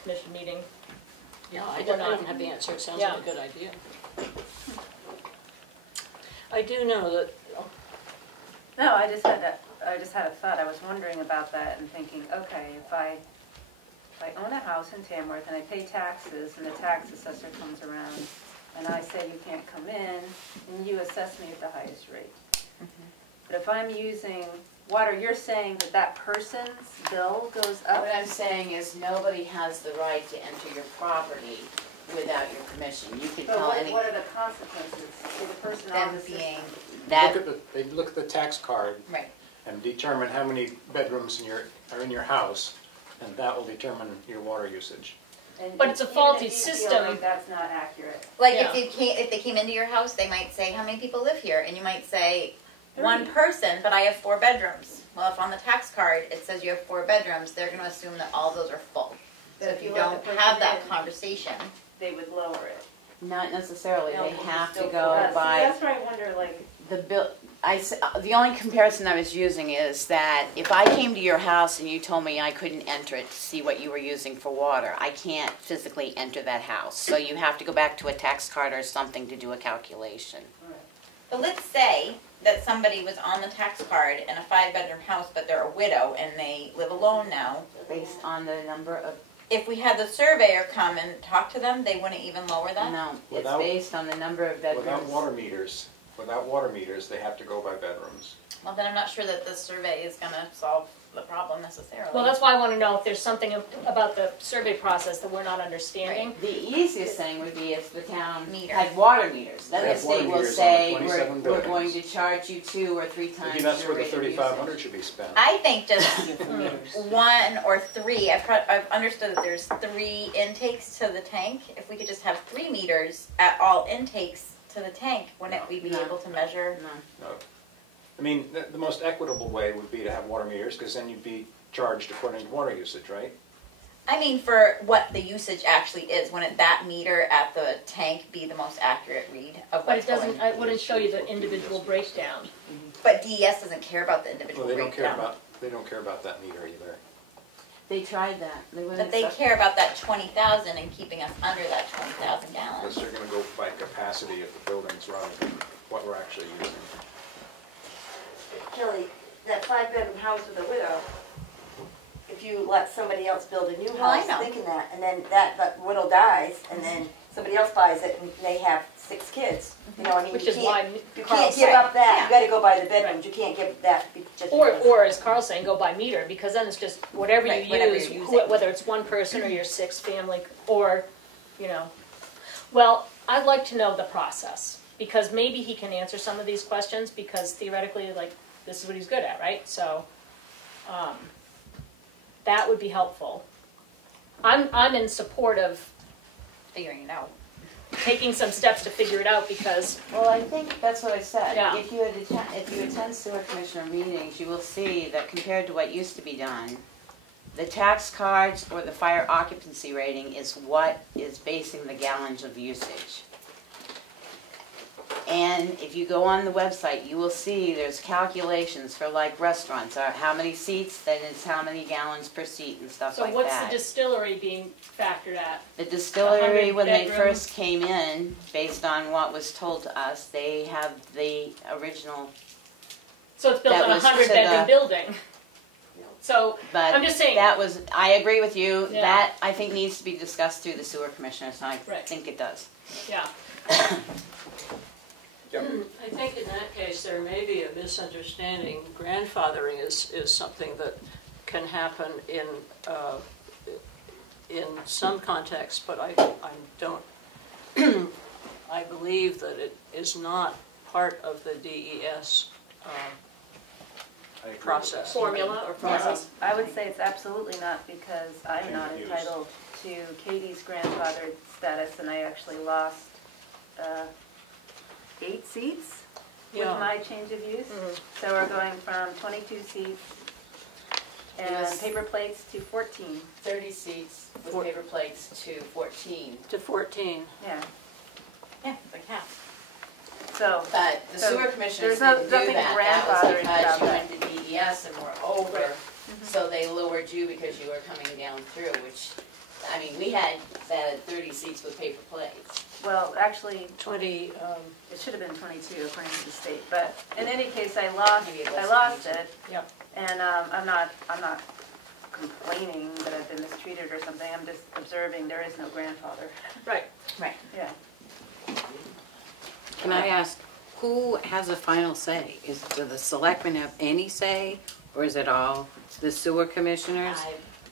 commission meeting. Yeah, I don't have the answer, it sounds like a good idea. I do know that, No, I just had a thought. I was wondering about that and thinking, okay, if I own a house in Tamworth and I pay taxes and the tax assessor comes around and I say you can't come in, and you assess me at the highest rate. But if I'm using water, you're saying that person's bill goes up? What I'm saying is nobody has the right to enter your property without your permission. You can tell any. What are the consequences? Is the person on the system? They look at the tax card Right. and determine how many bedrooms are in your house, and that will determine your water usage. But it's a Even faulty if you feel system. like that's not accurate. Like Yeah. if they came into your house, they might say, how many people live here? And you might say, 1 person, but I have 4 bedrooms. Well, if on the tax card it says you have 4 bedrooms, they're going to assume that all those are full. So if you let don't the person have that in, conversation, they would lower it. Not necessarily. No, They because have it's to still go for us. by That's where I wonder, like, the bill. The only comparison I was using is that if I came to your house and you told me I couldn't enter it to see what you were using for water, I can't physically enter that house. So you have to go back to a tax card or something to do a calculation. but let's say that somebody was on the tax card in a 5-bedroom house, but they're a widow and they live alone now. Based on the number of, If we had the surveyor come and talk to them, they wouldn't even lower that? no, it's Without- based on the number of bedrooms. Without water meters, they have to go by bedrooms. Well, then I'm not sure that the survey is going to solve the problem necessarily. Well, that's why I want to know if there's something about the survey process that we're not understanding. The easiest thing would be if the town Meter. had water meters. Then They the have water state will meters say, on the 27 we're buildings. going to charge you 2 or 3 times Maybe that's your where the rate of $3,500 usage. should be spent. I think just 1 or 3. I've understood that there's 3 intakes to the tank. If we could just have 3 meters at all intakes to the tank, wouldn't we be No. able to measure? No. I mean, the most equitable way would be to have water meters, because then you'd be charged according to water usage, right? I mean, for what the usage actually is, wouldn't that meter at the tank be the most accurate read of But what's it doesn't, going? it wouldn't show you the individual breakdown. But DES doesn't care about the individual Well, they don't breakdown. care about that meter either. They tried that. They wouldn't But they accept- care about that 20,000 and keeping us under that 20,000 Because gallons. they're gonna go by capacity of the buildings rather than what we're actually using. Kelly, that 5-bedroom house with a widow, if you let somebody else build a new Well, I house, know. thinking that, and then that widow dies, and then somebody else buys it, and they have 6 kids, you know, I mean, Which you is why can't, you Carl can't give said- up that, Yeah. you gotta go by the bedrooms, you can't give that just because. Or as Carl's saying, go by meter, because then it's just whatever Right, you whatever use, you're using. whether it's 1 person or your 6 family, or, you know. Well, I'd like to know the process, because maybe he can answer some of these questions, because theoretically, like, this is what he's good at, right? So, that would be helpful. I'm in support of Figuring it out. taking some steps to figure it out, because, Well, I think that's what I said. Yeah. If you attend sewer commissioner meetings, you will see that compared to what used to be done, the tax cards or the fire occupancy rating is what is basing the gallons of usage. And if you go on the website, you will see there's calculations for like restaurants, how many seats, then it's how many gallons per seat and stuff so like what's that. the distillery being factored at? The distillery, 100 when they bedrooms. first came in, based on what was told to us, they have the original, So it's built That on a was to 100-bedroom the- building. So, But I'm just saying. that was, I agree with you, Yeah. that I think needs to be discussed through the sewer commissioners, and I Right. think it does. Yeah. I think in that case, there may be a misunderstanding. Grandfathering is something that can happen in some contexts, but I don't, I believe that it is not part of the DES process. Formula or process. I would say it's absolutely not, because I'm not Change of use. entitled to Katie's grandfathered status, and I actually lost 8 seats with Yeah. my change of use. So we're going from 22 seats and Yes. paper plates to 14. 30 seats with Four- paper plates to 14. To 14. Yeah. Yeah, like half. So, But the So sewer commissioners there's no- didn't do nothing that. That grandfathering was because about you that. went to DES and were over, so they lowered you because you were coming down through, which, I mean, we had that at 30 seats with paper plates. well, actually, 20, it should have been 22 according to the state, but in any case, I lost Maybe it I was lost 22. it, Yep. and I'm not complaining that I've been mistreated or something. I'm just observing there is no grandfather. Right. Right. Yeah. Can I ask, who has a final say? Do the selectmen have any say, or is it all the sewer commissioners?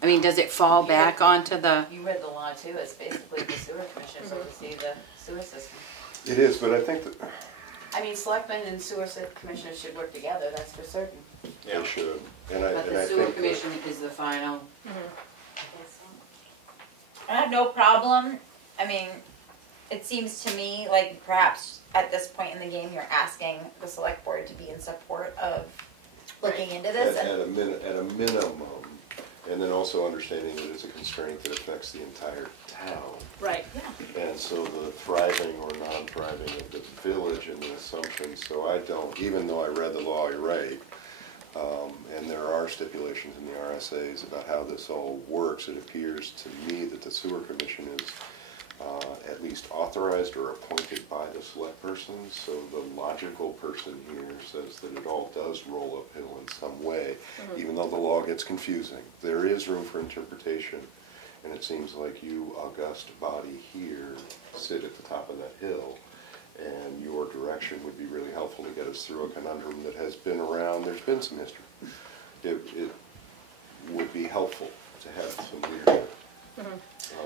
I mean, does it fall back onto the, You read the law too, it's basically the sewer commissioners oversee the sewer system. It is, but I think that I mean, selectmen and sewer commissioners should work together, that's for certain. they should, and I but and I the sewer think that- commission is the final? I have no problem. I mean, it seems to me like perhaps at this point in the game, you're asking the select board to be in support of looking into this. at a minimum, and then also understanding that it's a constraint that affects the entire town. Right. And so the thriving or non-thriving of the village and the assumptions, so I don't, even though I read the law, you're right, and there are stipulations in the RSAs about how this all works, it appears to me that the sewer commission is at least authorized or appointed by the select persons, so the logical person here says that it all does roll uphill in some way, even though the law gets confusing. There is room for interpretation, and it seems like you, august body here, sit at the top of that hill, and your direction would be really helpful to get us through a conundrum that has been around. There's been some history. It would be helpful to have some leadership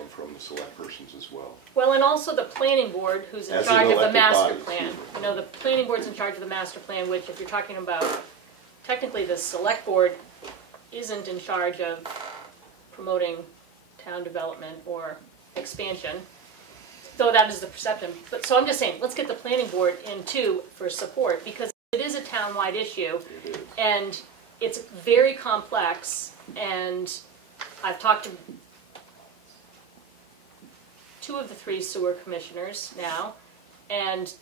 from the select persons as well. Well, and also the planning board, who's in As an charge of the elected master body, plan. excuse me. You know, the planning board's in charge of the master plan, which if you're talking about, technically the select board isn't in charge of promoting town development or expansion, though that is the perception. But, so I'm just saying, let's get the planning board in too for support, because it is a town-wide issue, and it's very complex, and I've talked to 2 of the 3 sewer commissioners now, and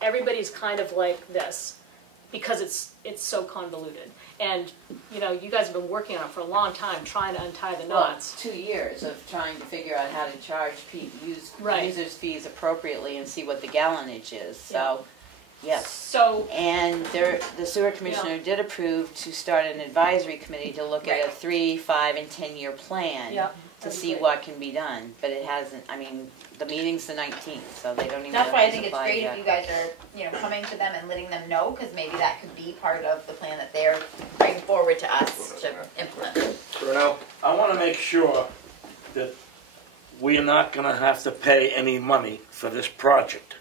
everybody's kind of like this because it's so convoluted. And you know, you guys have been working on it for a long time, trying to untie the Well, knots. it's 2 years of trying to figure out how to charge Right. users' fees appropriately and see what the gallonage is, so, yes. So, And the sewer commissioner did approve to start an advisory committee to look at a 3, 5, and 10-year plan Yeah, to that'd be see great. what can be done, but it hasn't, I mean, the meeting's the 19th, so they don't even That's have why I any think it's supplies great yet. if you guys are, coming to them and letting them know, because maybe that could be part of the plan that they're bringing forward to us to implement. Bruno? I want to make sure that we are not going to have to pay any money for this project.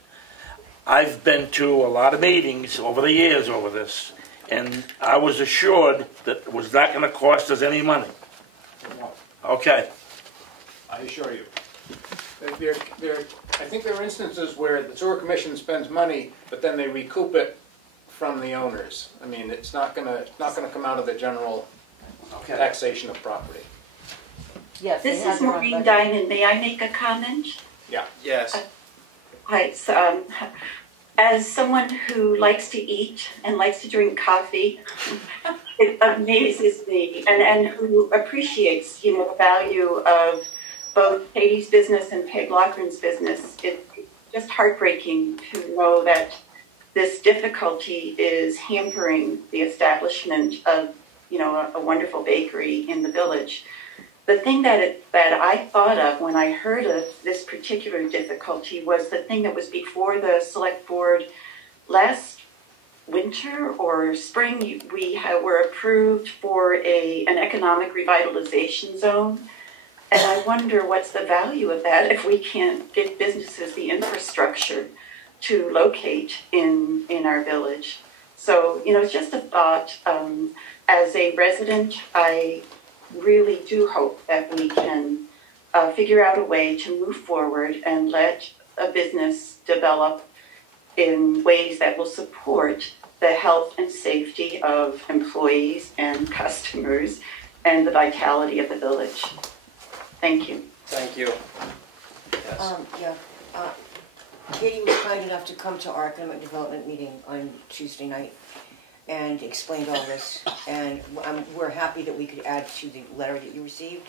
I've been to a lot of meetings over the years over this, and I was assured that it was not going to cost us any money. Okay. I assure you. I think there are instances where the sewer commission spends money, but then they recoup it from the owners. I mean, it's not gonna come out of the general taxation of property. Yes, they This have is their own Maureen budget. Diamond. May I make a comment? Yeah. Yes. Hi, so, as someone who likes to eat and likes to drink coffee, it amazes me, and who appreciates, the value of both Katie's business and Peg Loughran's business. It's just heartbreaking to know that this difficulty is hampering the establishment of a wonderful bakery in the village. The thing that I thought of when I heard of this particular difficulty was the thing that was before the select board last winter or spring. We were approved for an economic revitalization zone. And I wonder what's the value of that if we can't give businesses the infrastructure to locate in our village. So, it's just a thought. As a resident, I really do hope that we can figure out a way to move forward and let a business develop in ways that will support the health and safety of employees and customers and the vitality of the village. Thank you. Thank you. Yes. Katie was kind enough to come to our economic development meeting on Tuesday night and explained all this, and we're happy that we could add to the letter that you received.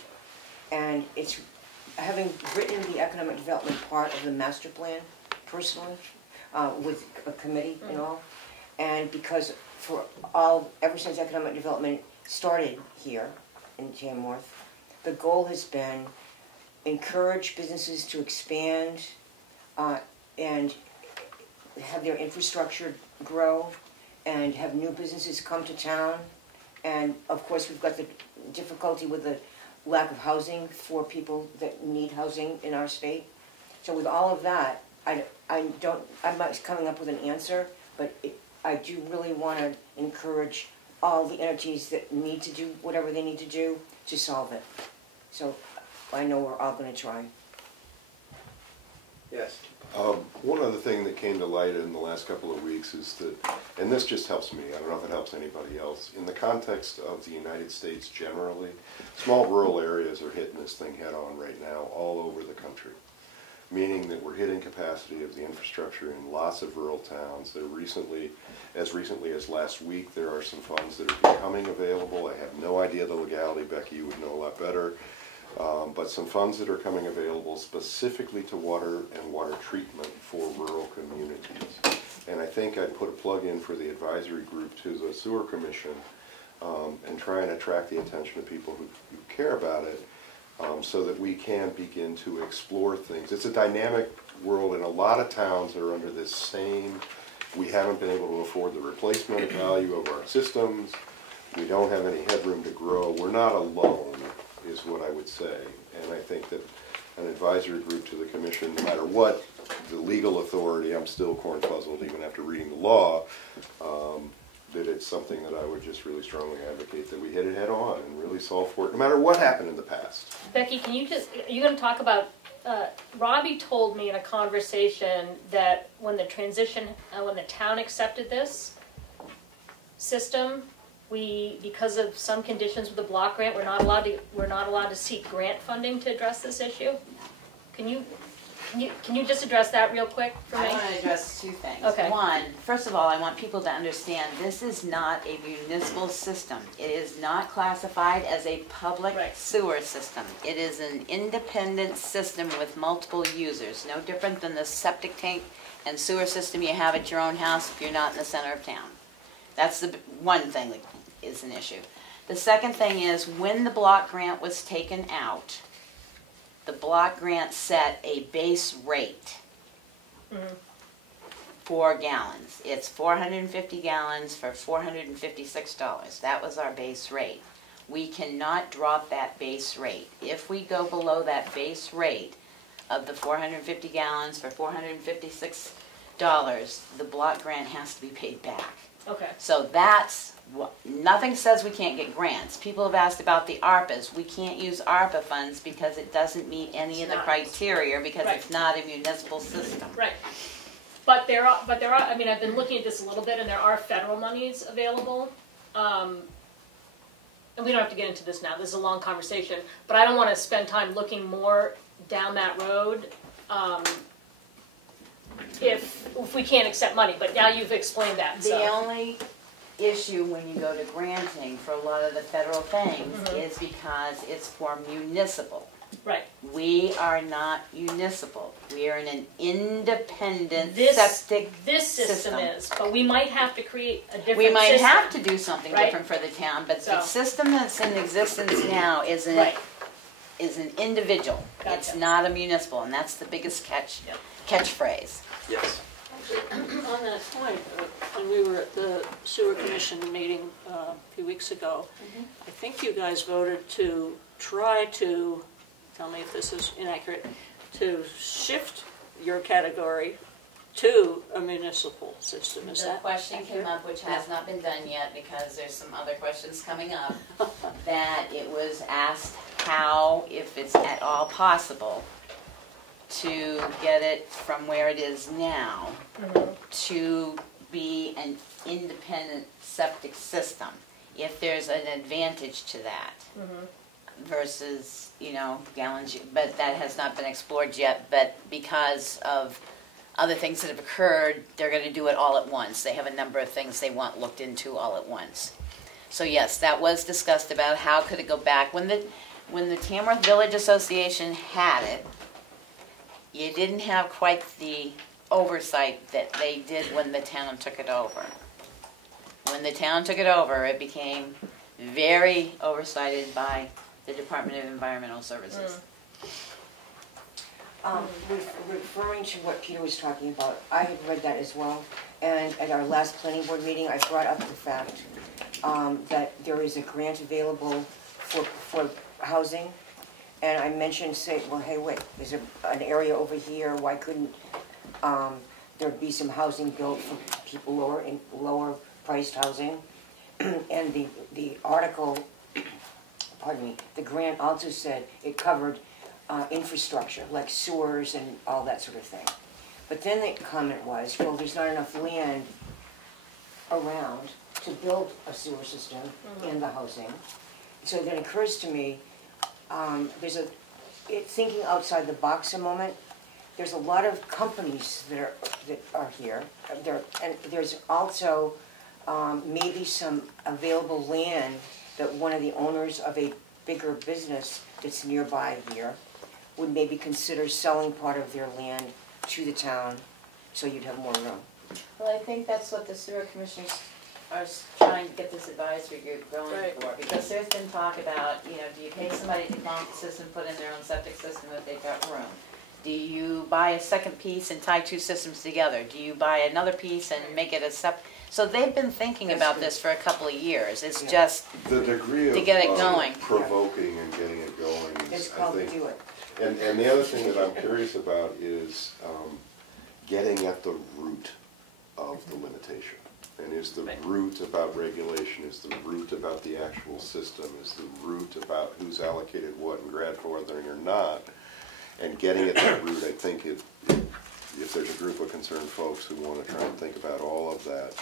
And it's, having written the economic development part of the master plan personally, with a committee and all, and because ever since economic development started here in Tamworth, the goal has been encourage businesses to expand and have their infrastructure grow and have new businesses come to town. And of course we've got the difficulty with the lack of housing for people that need housing in our state. So with all of that, I'm not coming up with an answer, but I do really want to encourage all the entities that need to do whatever they need to do to solve it. So I know we're all going to try. Yes. One other thing that came to light in the last couple of weeks is that, and this just helps me, I don't know if it helps anybody else, in the context of the United States generally, small rural areas are hitting this thing head on right now all over the country. Meaning that we're hitting capacity of the infrastructure in lots of rural towns. There recently as last week, there are some funds that are becoming available. I have no idea the legality, Becky, you would know a lot better. But some funds that are coming available specifically to water and water treatment for rural communities. And I think I'd put a plug in for the advisory group to the Sewer Commission and try and attract the attention of people who care about it. So that we can begin to explore things. It's a dynamic world, and a lot of towns are under this same, we haven't been able to afford the replacement value of our systems, we don't have any headroom to grow, we're not alone, is what I would say. And I think that an advisory group to the commission, no matter what the legal authority, I'm still corn-puzzled even after reading the law, that it's something that I would just really strongly advocate that we hit it head on and really solve for it, no matter what happened in the past. Becky, are you going to talk about, Robbie told me in a conversation that when the town accepted this system, because of some conditions with the block grant, we're not allowed to seek grant funding to address this issue. Can you just address that real quick for me? I want to address two things. Okay. One, first of all, I want people to understand this is not a municipal system. It is not classified as a public sewer system. It is an independent system with multiple users, no different than the septic tank and sewer system you have at your own house if you're not in the center of town. That's the one thing that is an issue. The second thing is when the block grant was taken out, the block grant set a base rate for gallons. It's 450 gallons for $456. That was our base rate. We cannot drop that base rate. If we go below that base rate of the 450 gallons for $456, the block grant has to be paid back. Okay. So that's nothing says we can't get grants. People have asked about the ARPAs. We can't use ARPA funds because it doesn't meet any of the criteria because it's not a municipal system. Right. But there are. I mean, I've been looking at this a little bit, and there are federal monies available. And we don't have to get into this now. This is a long conversation. But I don't want to spend time looking more down that road. If we can't accept money, but now you've explained that. The only issue when you go to granting for a lot of the federal things is because it's for municipal. Right. We are not municipal. We are in an independent This septic system is, but we might have to create a different We might system. have to do something right? different for the town, but the So- system that's in existence now is an individual. It's Gotcha. not a municipal, and that's the biggest catchphrase. Yes. On that point, when we were at the sewer commission meeting a few weeks ago, I think you guys voted to try to, tell me if this is inaccurate, to shift your category to a municipal system. Is The that question came accurate? up, which has not been done yet because there's some other questions coming up, that it was asked how, if it's at all possible, to get it from where it is now to be an independent septic system, if there's an advantage to that versus, gallons, but that has not been explored yet, but because of other things that have occurred, they're going to do it all at once. They have a number of things they want looked into all at once. So yes, that was discussed about how could it go back. When the Tamworth Village Association had it, you didn't have quite the oversight that they did when the town took it over. When the town took it over, it became very oversighted by the Department of Environmental Services. Referring to what Peter was talking about, I had read that as well, and at our last planning board meeting, I brought up the fact that there is a grant available for housing, and I mentioned, well, hey, wait, there's an area over here, why couldn't there be some housing built for people lower priced housing? And the article, pardon me, the grant also said it covered infrastructure, like sewers and all that sort of thing. But then the comment was, well, there's not enough land around to build a sewer system in the housing. So then it occurs to me, thinking outside the box a moment, there's a lot of companies that are here, and there's also maybe some available land that one of the owners of a bigger business that's nearby here would maybe consider selling part of their land to the town so you'd have more room. Well, I think that's what the sewer commissioners are trying to get this advisory group going for, because there's been talk about, do you pay somebody to come up with a system, put in their own septic system if they've got room? Do you buy a second piece and tie two systems together? Do you buy another piece and make it a separate? So they've been thinking about this for a couple of years. It's just the degree to get it going. Provoking and getting it going is, it's called to do it. And the other thing that I'm curious about is getting at the root of the limitation. And is the root about regulation, is the root about the actual system, is the root about who's allocated what and grandfathering or not. And getting at that root, I think if there's a group of concerned folks who want to try and think about all of that.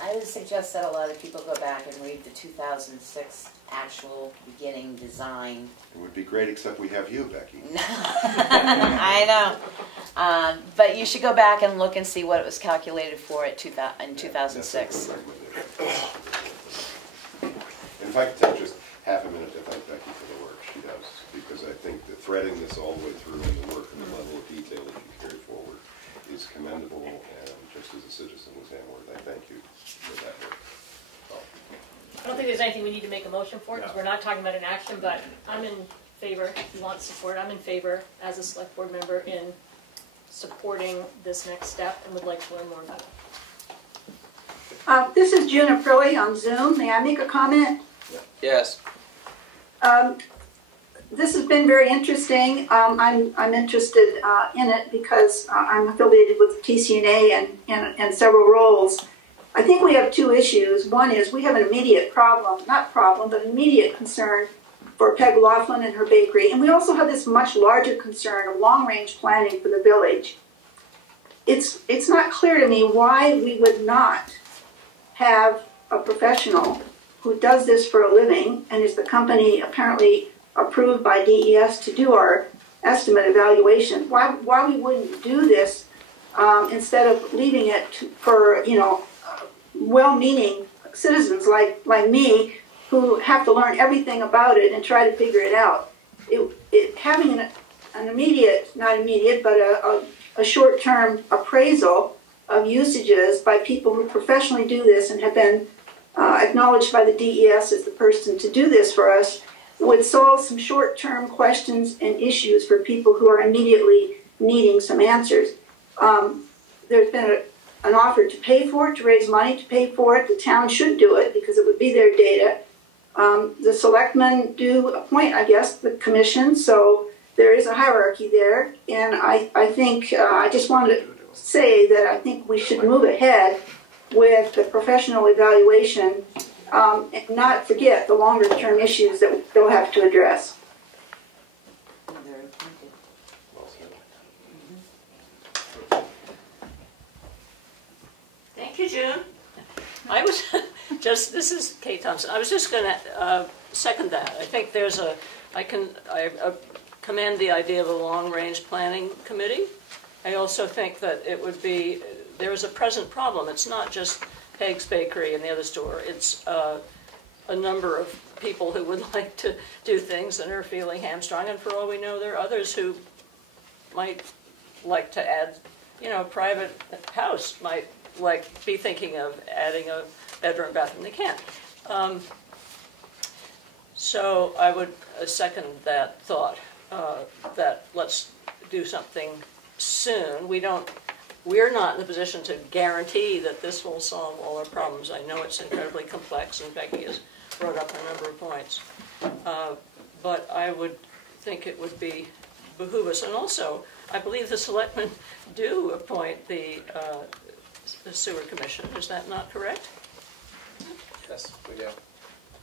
I would suggest that a lot of people go back and read the 2006 actual beginning design. It would be great, except we have you, Becky. I know. But you should go back and look and see what it was calculated for in 2006. And if I could take just half a minute to thank Becky for the work she does, because I think that threading this all the way through and the work and the level of detail that you carry forward is commendable, and just as a citizen of Tamworth, I thank you for that work. I don't think there's anything we need to make a motion for, because we're not talking about an action, but I'm in favor, if you want support, I'm in favor as a select board member in supporting this next step and would like to learn more about it. This is June Aprilli on Zoom. May I make a comment? Yes. This has been very interesting. I'm interested in it because I'm affiliated with TCNA and several roles. I think we have two issues. One is we have an immediate problem, not problem, but immediate concern for Peg Laughlin and her bakery. And we also have this much larger concern of long-range planning for the village. It's not clear to me why we would not have a professional who does this for a living and is the company apparently approved by DES to do our estimate evaluation. Why we wouldn't do this instead of leaving it for, well-meaning citizens like me who have to learn everything about it and try to figure it out. having an immediate, not immediate, but a short-term appraisal of usages by people who professionally do this and have been acknowledged by the DES as the person to do this for us would solve some short-term questions and issues for people who are immediately needing some answers. There's been an offer to pay for it, to raise money to pay for it. The town should do it because it would be their data. The selectmen do appoint, I guess, the commission, so there is a hierarchy there. And I think, I just wanted to say that I think we should move ahead with the professional evaluation and not forget the longer term issues that they'll have to address. Thank you, June. I was this is Kate Thompson. I was just going to second that. I think I commend the idea of a long-range planning committee. I also think that it would be, there is a present problem. It's not just Peg's Bakery and the other store. It's a number of people who would like to do things and are feeling hamstrung, and for all we know, there are others who might like to add, a private house, might be thinking of adding a bedroom, bathroom. They can't. So I would second that thought, that let's do something soon. We're not in the position to guarantee that this will solve all our problems. I know it's incredibly complex, and Becky has brought up a number of points. But I would think it would behoove us. And also, I believe the selectmen do appoint the sewer commission. Is that not correct? Yes, we do.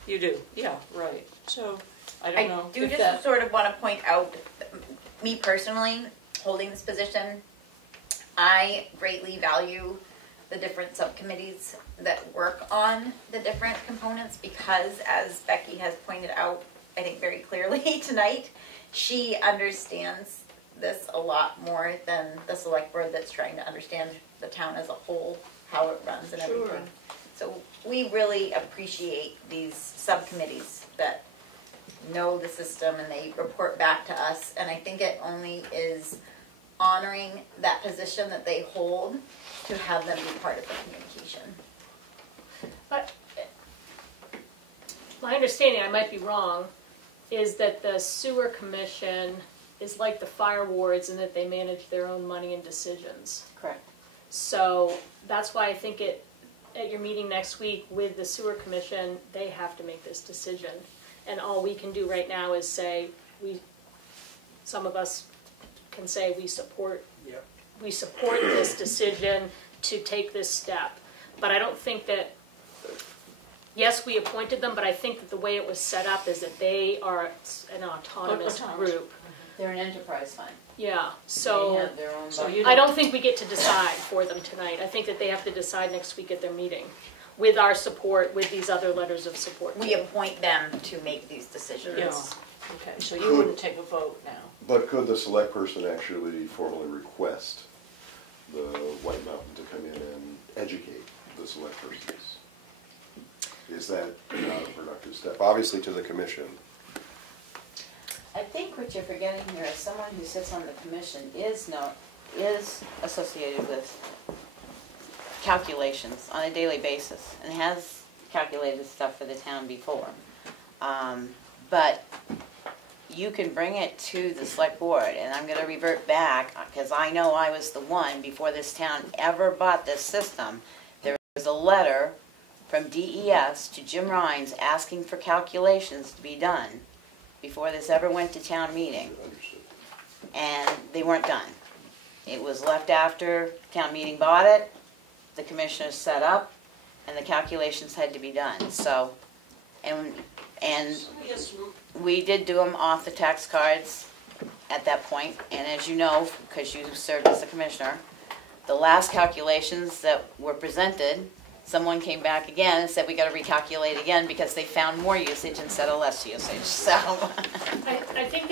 You do, yeah, right. So, I don't know. I do just sort of want to point out, me personally, holding this position, I greatly value the different subcommittees that work on the different components because, as Becky has pointed out, I think very clearly tonight, she understands this a lot more than the select board that's trying to understand the town as a whole, how it runs and everything. So we really appreciate these subcommittees that know the system and they report back to us, and I think it only is honoring that position that they hold to have them be part of the communication. But my understanding, I might be wrong, is that the sewer commission is like the fire wards in that they manage their own money and decisions. Correct. So that's why I think at your meeting next week with the sewer commission, they have to make this decision. And all we can do right now is say, some of us can say we support this decision to take this step. But I don't think that, yes, we appointed them, but I think that the way it was set up is that they are an autonomous group. They're an enterprise fund. Yeah, so, They have their own budget. I don't think we get to decide for them tonight. I think that they have to decide next week at their meeting with our support, with these other letters of support. We appoint them to make these decisions. Yes. Okay, so you wouldn't take a vote now. But could the select person actually formally request the White Mountain to come in and educate the select persons? Is that not a productive step? Obviously to the commission. I think what you're forgetting here is someone who sits on the commission is associated with calculations on a daily basis and has calculated stuff for the town before. But you can bring it to the select board, and I'm going to revert back because I know I was the one before this town ever bought this system. There was a letter from DES to Jim Rhines asking for calculations to be done before this ever went to town meeting, and they weren't done. It was left after town meeting bought it, the commissioners set up, and the calculations had to be done. So, and we did do them off the tax cards at that point, and as you know, because you served as a commissioner, the last calculations that were presented, someone came back again and said we got to recalculate again because they found more usage instead of less usage. So I think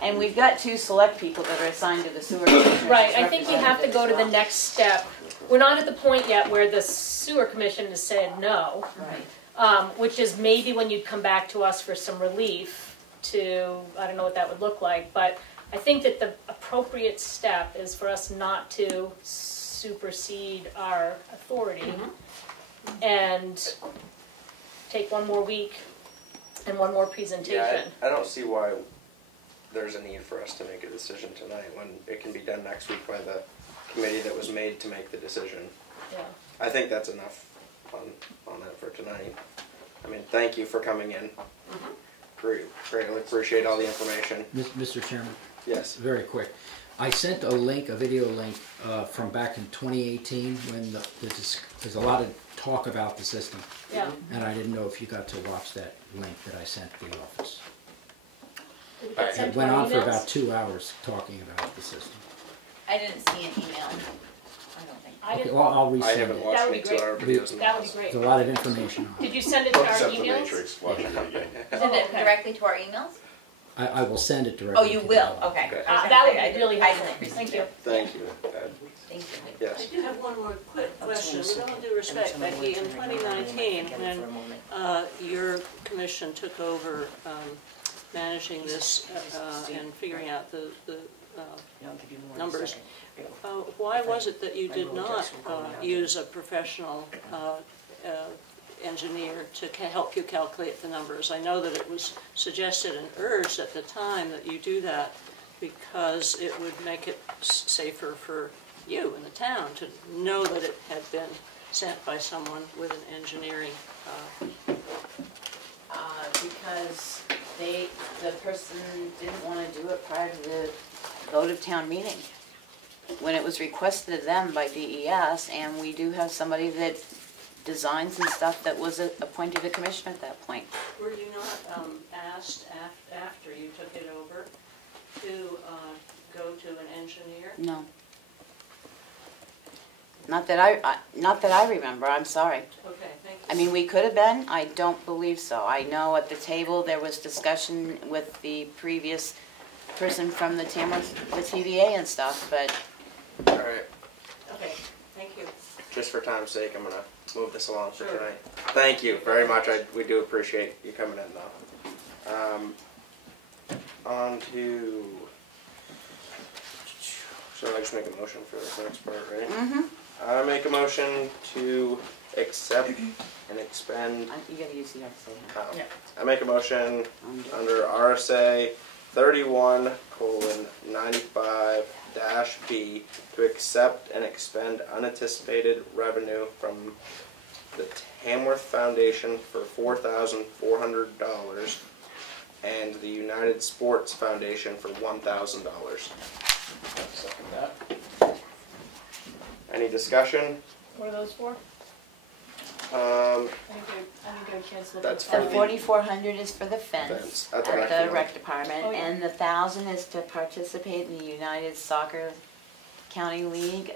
and we've got 2 select people that are assigned to the sewer commission. Right, I think you have to go to the next step. We're not at the point yet where the sewer commission has said no. Right. Which is maybe when you'd come back to us for some relief to, I don't know what that would look like, but I think that the appropriate step is for us not to supersede our authority and take one more week and one more presentation. Yeah, I don't see why there's a need for us to make a decision tonight when it can be done next week by the committee that was made to make the decision. Yeah. I think that's enough on that for tonight. I mean, thank you for coming in. Greatly appreciate all the information. Mr. Chairman? Yes. Very quick. I sent a link, a video link from back in 2018 when there's a lot of talk about the system. Yeah. And I didn't know if you got to watch that link that I sent the office. It went on for about 2 hours talking about the system. I didn't see an email. I don't think. Okay, well, I'll resend it. I haven't watched any to our videos. That would be great. There's a lot of information on it. Did you send it to our emails? Send it directly to our emails? I will send it directly. Oh, you will? Okay. That would be really helpful. Thank you. Thank you. Thank you. Yes. I do have one more quick question. With all due respect, Becky, in 2019, when your commission took over managing this and figuring out the numbers, why was it that you did not use a professional engineer to help you calculate the numbers? I know that it was suggested and urged at the time that you do that because it would make it safer for you and the town to know that it had been sent by someone with an engineering. Because the person didn't want to do it prior to the vote of town meeting. When it was requested of them by DES, and we do have somebody that designs and stuff that was appointed a commissioner at that point. Were you not asked after you took it over to go to an engineer? No. Not that I remember, I'm sorry. Okay, thank you. I mean, we could have been, I don't believe so. I know at the table there was discussion with the previous person from the Tamworth, the TVA and stuff, but. All right. Okay, thank you. Just for time's sake, I'm gonna move this along for tonight. Thank you very much. We do appreciate you coming in, though. On to. So I just make a motion for this next part, right? Mm-hmm. I make a motion to accept and expend. You gotta use the RSA. Oh. Yeah. I make a motion under RSA 31:95-B to accept and expend unanticipated revenue from the Tamworth Foundation for $4,400 and the United Sports Foundation for $1,000. Second that. Any discussion? What are those for? I didn't get a chance to look That's at for that. the- 4,400 is for the fence at the rec department, Oh, yeah. and the 1,000 is to participate in the United Soccer County League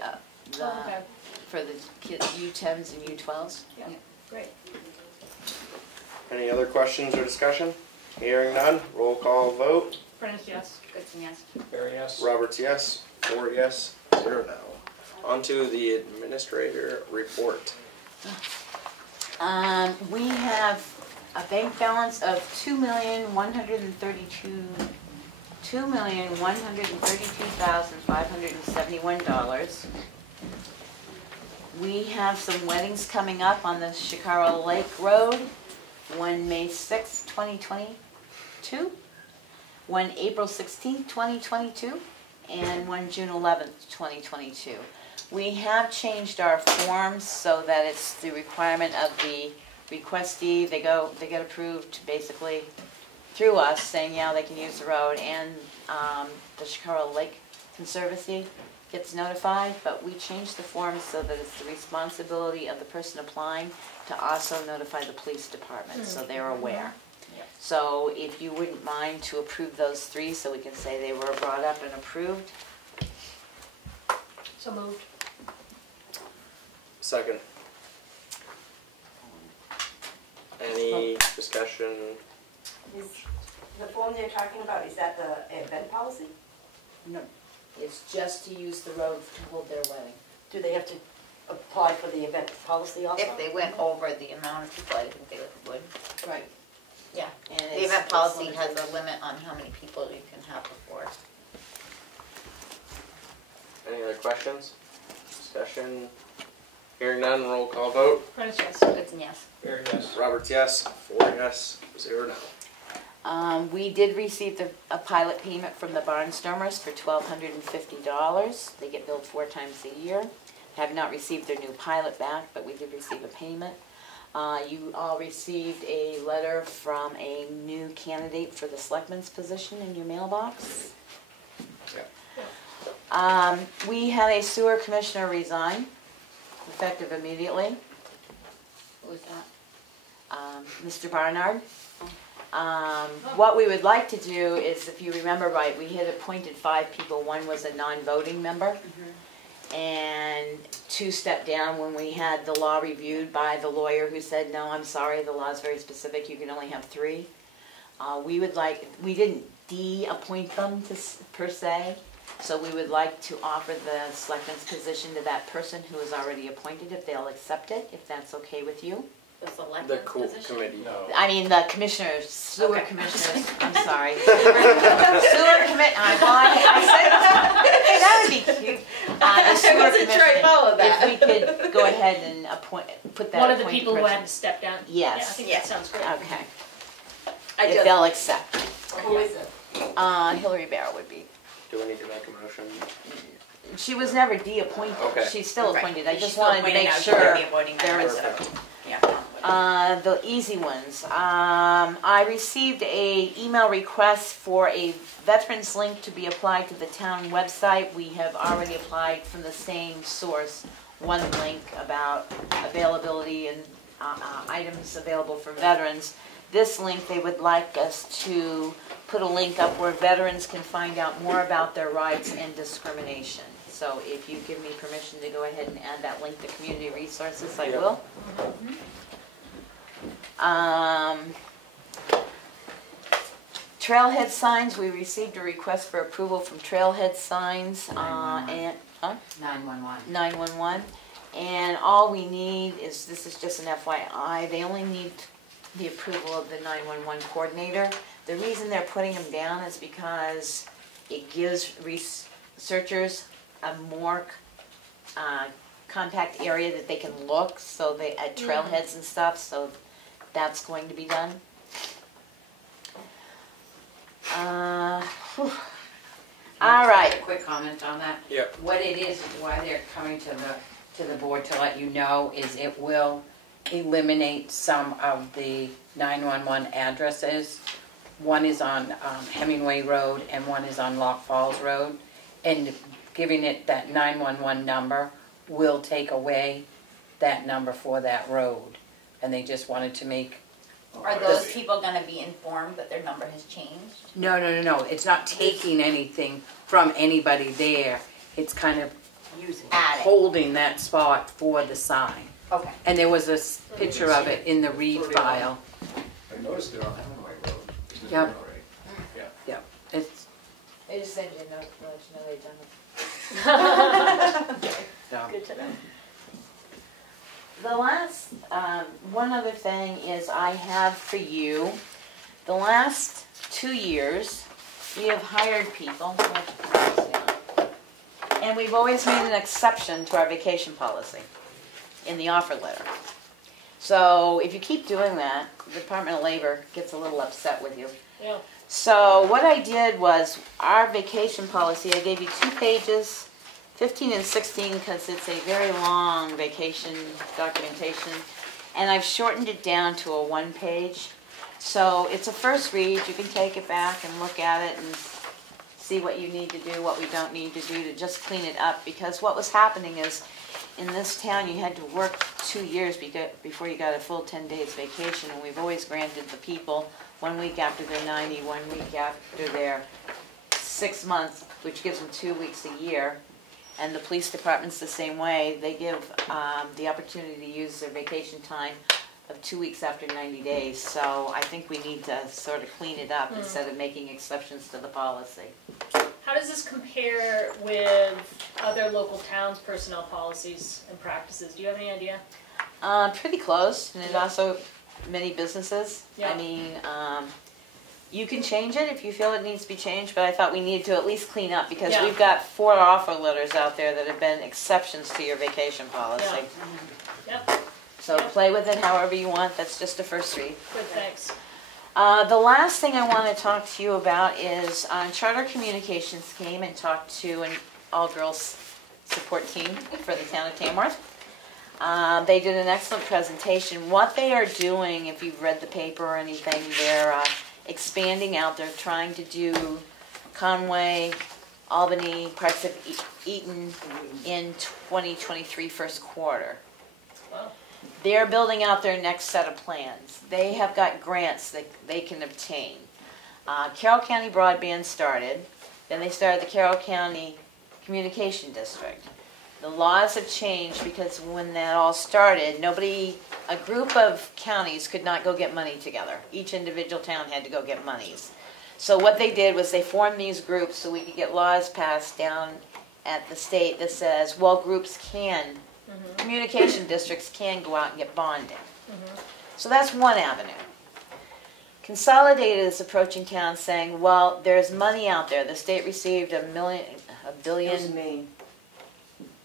Okay. for the U10s and U12s. Yeah, great. Any other questions or discussion? Hearing none, roll call vote. Prentice, yes. Goodson, yes. Barry, yes. Roberts, yes. Ford, yes. 0 no. On to the administrator report. We have a bank balance of $2,132,571. We have some weddings coming up on the Chicago Lake Road, one May 6th, 2022, one April 16th, 2022, and one June 11th, 2022. We have changed our forms so that it's the requirement of the requestee. They get approved basically through us, saying yeah they can use the road, and the Chicago Lake Conservancy gets notified. But we changed the forms so that it's the responsibility of the person applying to also notify the police department, so they're aware. So if you wouldn't mind to approve those 3, so we can say they were brought up and approved. So moved. Second. Any discussion? Is the form they're talking about, is that the event policy? No, it's just to use the road to hold their wedding. Do they have to apply for the event policy also? If they went over the amount of people, I think they would. Right. Yeah, and They have that policy has a limit on how many people you can have before. Any other questions? Discussion? Hearing none, roll call vote. Prentice, yes. It's a yes. Very yes. Roberts, yes. 4 yes, 0 no. We did receive a pilot payment from the Barnstormers for $1,250. They get billed 4 times a year. Have not received their new pilot back, but we did receive a payment. You all received a letter from a new candidate for the Selectmen's position in your mailbox. We had a sewer commissioner resign, effective immediately. Who was that? Mr. Barnard. What we would like to do is, if you remember right, we had appointed 5 people. 1 was a non-voting member, and 2 stepped down when we had the law reviewed by the lawyer who said, no, I'm sorry, the law is very specific, you can only have 3. We didn't de-appoint them per se, so we would like to offer the selectman's position to that person who is already appointed, if they'll accept it, if that's okay with you. The selectmen's position? Committee. No. I mean, the commissioners, sewer commissioners, I'm sorry. Sewer commit, I said, hey, that would be cute. The sewer wasn't sure I followed that. If we could go ahead and put that One of the appointed people who person. had to step down? Yes. Yeah, I think that sounds great. Okay. If they'll accept. Who is it? Hillary Barrow would be. Do we need to make a motion? She was never de-appointed. Okay. She's still Right. appointed. I She's just still wanted to appointed make now. She's sure gonna be avoiding there that. was Perfect. Yeah. the easy ones. I received a email request for a veterans link to be applied to the town website. We have already applied from the same source, one link about availability and items available for veterans. This link, they would like us to put a link up where veterans can find out more about their rights and discrimination. So if you give me permission to go ahead and add that link to community resources, I will. Trailhead signs, we received a request for approval from Trailhead Signs and 911. And all we need is, this is just an FYI, they only need the approval of the 911 coordinator. The reason they're putting them down is because it gives researchers a more compact area that they can look, so they at trailheads and stuff, so that's going to be done. All right. A quick comment on that. Yep. What it is, why they're coming to the board to let you know, is it will eliminate some of the 911 addresses. One is on Hemingway Road and one is on Lock Falls Road, and giving it that 911 number will take away that number for that road. And they just wanted to make... Are those people going to be informed that their number has changed? No, it's not taking anything from anybody there. It's kind of holding that spot for the sign. Okay. And there was a picture of it in the Reed file. I noticed it on Hemingway Road. Yep. Yeah. Yep. It's... They just send you a note to let you know they've done it. Yeah. Good to know. The last, one other thing is I have for you, the last 2 years, we have hired people, and we've always made an exception to our vacation policy in the offer letter. So if you keep doing that, the Department of Labor gets a little upset with you. Yeah. So what I did was, our vacation policy, I gave you 2 pages, 15 and 16, because it's a very long vacation documentation, and I've shortened it down to a 1-page. So it's a first read. You can take it back and look at it and see what you need to do, what we don't need to do to just clean it up, because what was happening is, in this town, you had to work 2 years before you got a full 10 days vacation, and we've always granted the people 1 week after they're 90, 1 week after they're 6 months, which gives them 2 weeks a year. And the police department's the same way. They give the opportunity to use their vacation time of 2 weeks after 90 days. So I think we need to sort of clean it up instead of making exceptions to the policy. How does this compare with other local towns' personnel policies and practices? Do you have any idea? Pretty close, and there's also many businesses. Yeah. I mean, You can change it if you feel it needs to be changed, but I thought we needed to at least clean up because Yeah. we've got 4 offer letters out there that have been exceptions to your vacation policy. Yep, So play with it however you want. That's just the first read. good, thanks. The last thing I want to talk to you about is Charter Communications came and talked to an all-girls support team for the town of Tamworth. They did an excellent presentation. What they are doing, if you've read the paper or anything, they're expanding out. They're trying to do Conway, Albany, parts of Eaton in 2023 first quarter. Wow. They're building out their next set of plans. They have got grants that they can obtain. Carroll County Broadband started. Then they started the Carroll County Communication District. The laws have changed because when that all started, a group of counties could not go get money together. Each individual town had to go get monies. So what they did was they formed these groups so we could get laws passed down at the state that says, well, groups can, communication districts can go out and get bonding. So that's one avenue. Consolidated is approaching town saying, well, there's money out there. The state received $1 billion. That was Maine.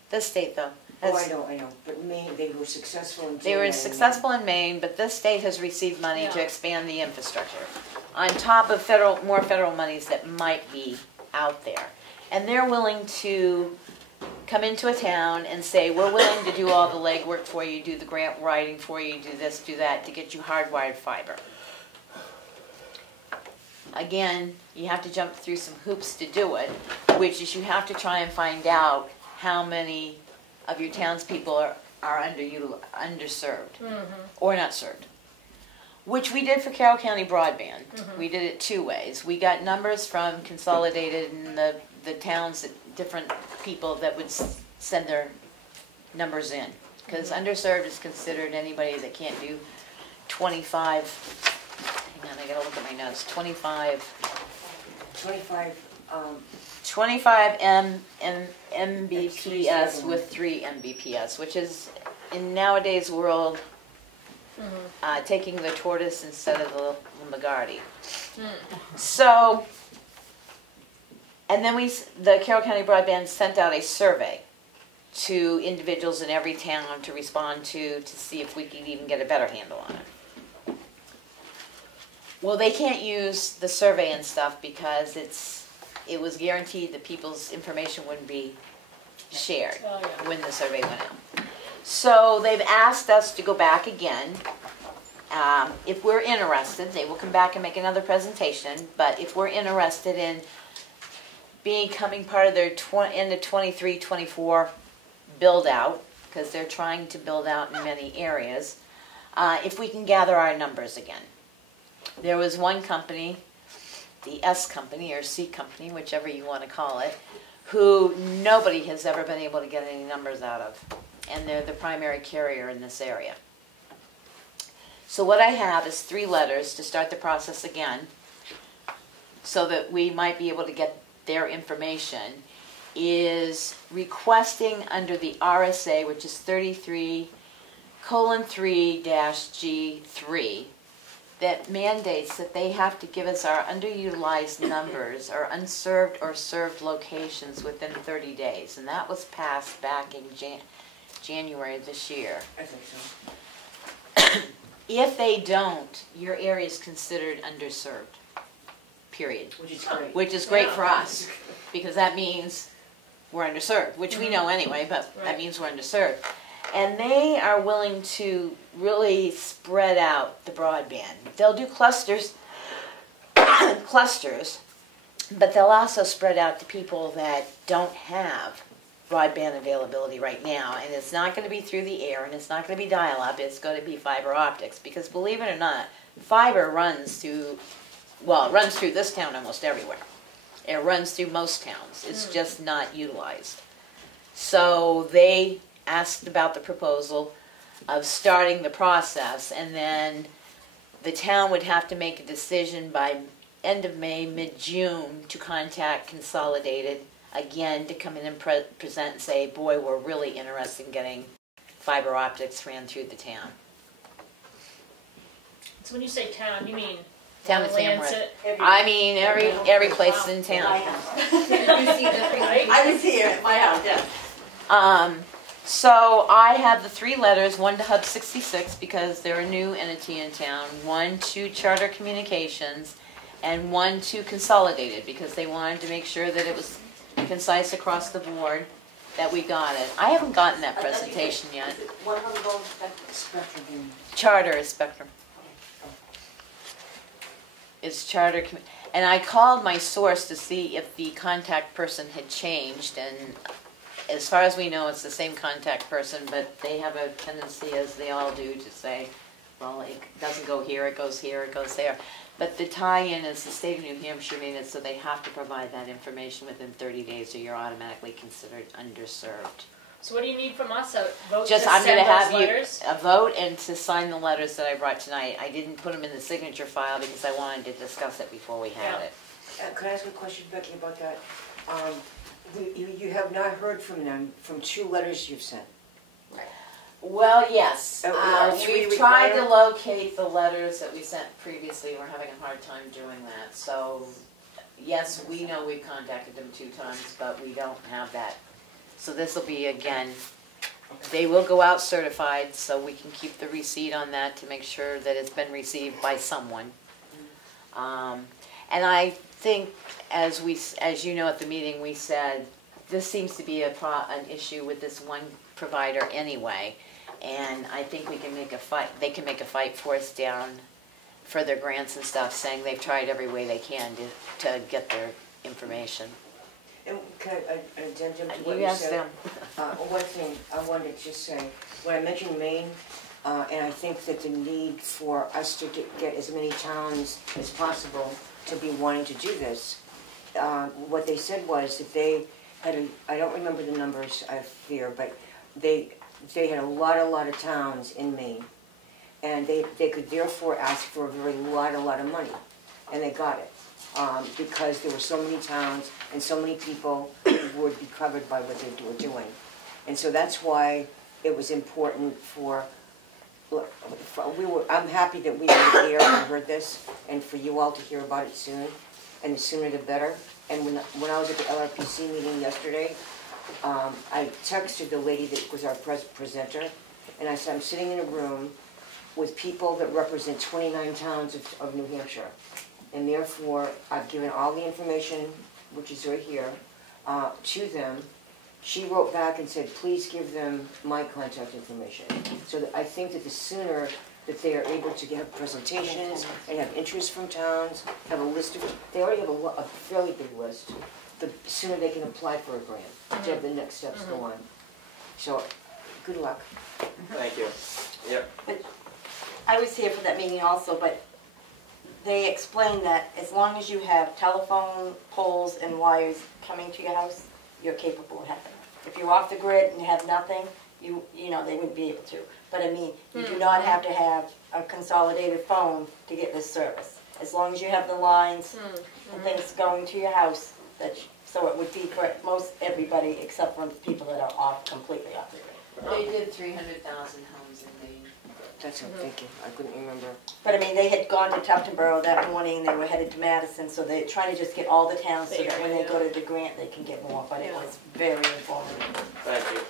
This state, though. Oh, I know, but Maine, they were successful in They were successful in Maine, but this state has received money to expand the infrastructure, on top of more federal monies that might be out there. And they're willing to come into a town and say, we're willing to do all the legwork for you, do the grant writing for you, do this, do that, to get you hardwired fiber. Again, you have to jump through some hoops to do it, which is you have to try and find out how many of your townspeople are underserved or not served. Which we did for Carroll County Broadband. We did it 2 ways. We got numbers from Consolidated and the towns, different people that would send their numbers in. Because underserved is considered anybody that can't do 25, hang on, I gotta look at my notes, 25 Mbps with 3 Mbps, which is, in nowadays world, taking the tortoise instead of the Magardi. So, and then the Carroll County Broadband sent out a survey to individuals in every town to respond to see if we could even get a better handle on it. Well, they can't use the survey and stuff because it was guaranteed that people's information wouldn't be shared when the survey went out. So they've asked us to go back again. If we're interested, they will come back and make another presentation, but if we're interested in becoming part of their end of 23-24 build out, because they're trying to build out in many areas, if we can gather our numbers again. There was one company, the S company or C company, whichever you want to call it, who nobody has ever been able to get any numbers out of. And they're the primary carrier in this area. So what I have is 3 letters to start the process again, so that we might be able to get their information, is requesting under the RSA, which is 33:3-G3, that mandates that they have to give us our underutilized numbers or unserved or served locations within 30 days. And that was passed back in January of this year. I think so. If they don't, your area is considered underserved, period. Which is great. Which is great for us, because that means we're underserved, which we know anyway, but that means we're underserved. And they are willing to really spread out the broadband. They'll do clusters, but they'll also spread out to people that don't have broadband availability right now. And it's not going to be through the air, and it's not going to be dial-up, it's going to be fiber optics. Because believe it or not, fiber runs through, well, it runs through this town almost everywhere. It runs through most towns. It's just not utilized. So they asked about the proposal of starting the process, and then the town would have to make a decision by end of May, mid-June, to contact Consolidated again to come in and present and say, boy, we're really interested in getting fiber optics ran through the town. So when you say town, you mean Town of Tamworth. Lancet. I mean, every place in town. I was here at my house, yeah. So I have the 3 letters, one to Hub 66 because they're a new entity in town, one to Charter Communications, and one to Consolidated because they wanted to make sure that it was concise across the board, that we got it. I haven't gotten that presentation yet. One of them goes back to Spectrum. Charter is Spectrum. It's Charter, and I called my source to see if the contact person had changed, and as far as we know, it's the same contact person, but they have a tendency, as they all do, to say, well, it doesn't go here, it goes here, it goes there. But the tie-in is the state of New Hampshire made it so they have to provide that information within 30 days or you're automatically considered underserved. So what do you need from us? A vote Just, to I'm send going to those have you letters? a vote and to sign the letters that I brought tonight. I didn't put them in the signature file because I wanted to discuss it before we had it. Could I ask a question, Becky, about that? You have not heard from them from 2 letters you've sent. Well, yes. Are 3 We've tried to required? locate the letters that we sent previously. We're having a hard time doing that. So, yes, we know we've contacted them 2 times, but we don't have that. So this will be, again, they will go out certified, so we can keep the receipt on that to make sure that it's been received by someone. And I think, as you know at the meeting, we said, this seems to be an issue with this one provider anyway. And I think we can make a fight, they can make a fight for us down for their grants and stuff, saying they've tried every way they can to get their information. And can I addendum to what You you ask said? them. One thing I wanted to just say, when I mentioned Maine, and I think that the need for us to get as many towns as possible to be wanting to do this, what they said was that they had, I don't remember the numbers, I fear, but they had a lot of towns in Maine, and they could therefore ask for a very lot of money, and they got it. Because there were so many towns and so many people who would be covered by what they were doing. And so that's why it was important I'm happy that we were here and heard this, and for you all to hear about it soon, and the sooner the better. And when I was at the LRPC meeting yesterday, I texted the lady that was our presenter, and I said, I'm sitting in a room with people that represent 29 towns of New Hampshire. And therefore, I've given all the information, which is right here, to them. She wrote back and said, please give them my contact information. So that I think that the sooner that they are able to have presentations and have interest from towns, have a list of, they already have a fairly big list, the sooner they can apply for a grant, to have the next steps go on. So, good luck. Thank you. Yep. But I was here for that meeting also, but they explained that as long as you have telephone poles and wires coming to your house, you're capable of having it. If you're off the grid and have nothing, you know, they wouldn't be able to. But I mean, you do not have to have a consolidated phone to get this service. As long as you have the lines and things going to your house, so it would be for most everybody except for people that are completely off the grid. They did 300,000 homes in Maine. That's what I'm thinking. I couldn't remember. But I mean, they had gone to Tuftonboro that morning, they were headed to Madison, so they're trying to just get all the towns so that when they go to the grant, they can get more, but it was very informative. Thank you.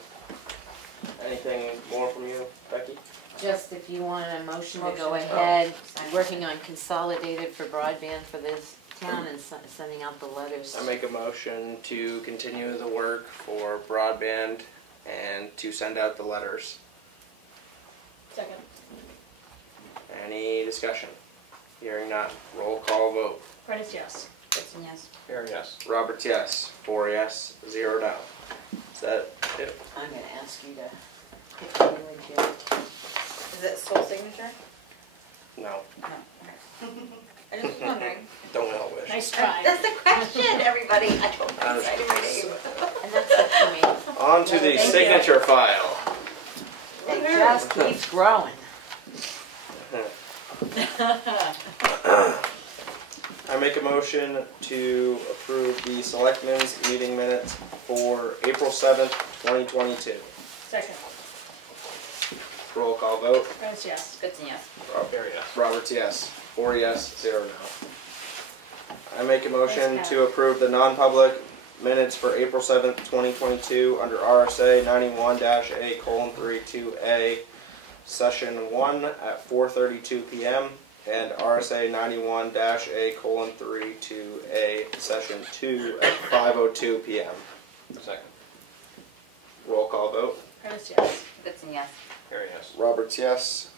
Anything more from you, Becky? Just if you want a motion to go ahead, working on Consolidated for broadband for this town and sending out the letters. I make a motion to continue the work for broadband and to send out the letters. Second. Any discussion? Hearing none. Roll call vote. Prentice, yes. Kristen, yes. Fair, yes. Roberts, yes. 4 yes, 0 no. Is that it? I'm going to ask you to pick the Jim. Is it sole signature? No. No. I just was wondering. Don't we all wish? Nice try. That's the question, everybody. I don't know. That is Write your name. And that's it for me. On to the signature file. It just keeps growing. I make a motion to approve the Selectmen's meeting minutes for April 7th, 2022. Second. Roll call vote. Prentice, yes. Kristen, yes. Fair, yes. Roberts, yes. 4 yes, 0 no. I make a motion to approve the non-public minutes for April 7th, 2022 under RSA 91-A:32A, session 1 at 4:32 p.m. and RSA 91-A:32A, session 2 at 5:02 p.m. Second. Roll call vote. Prentice, yes. Goodson, yes. Harry, yes. Roberts, yes.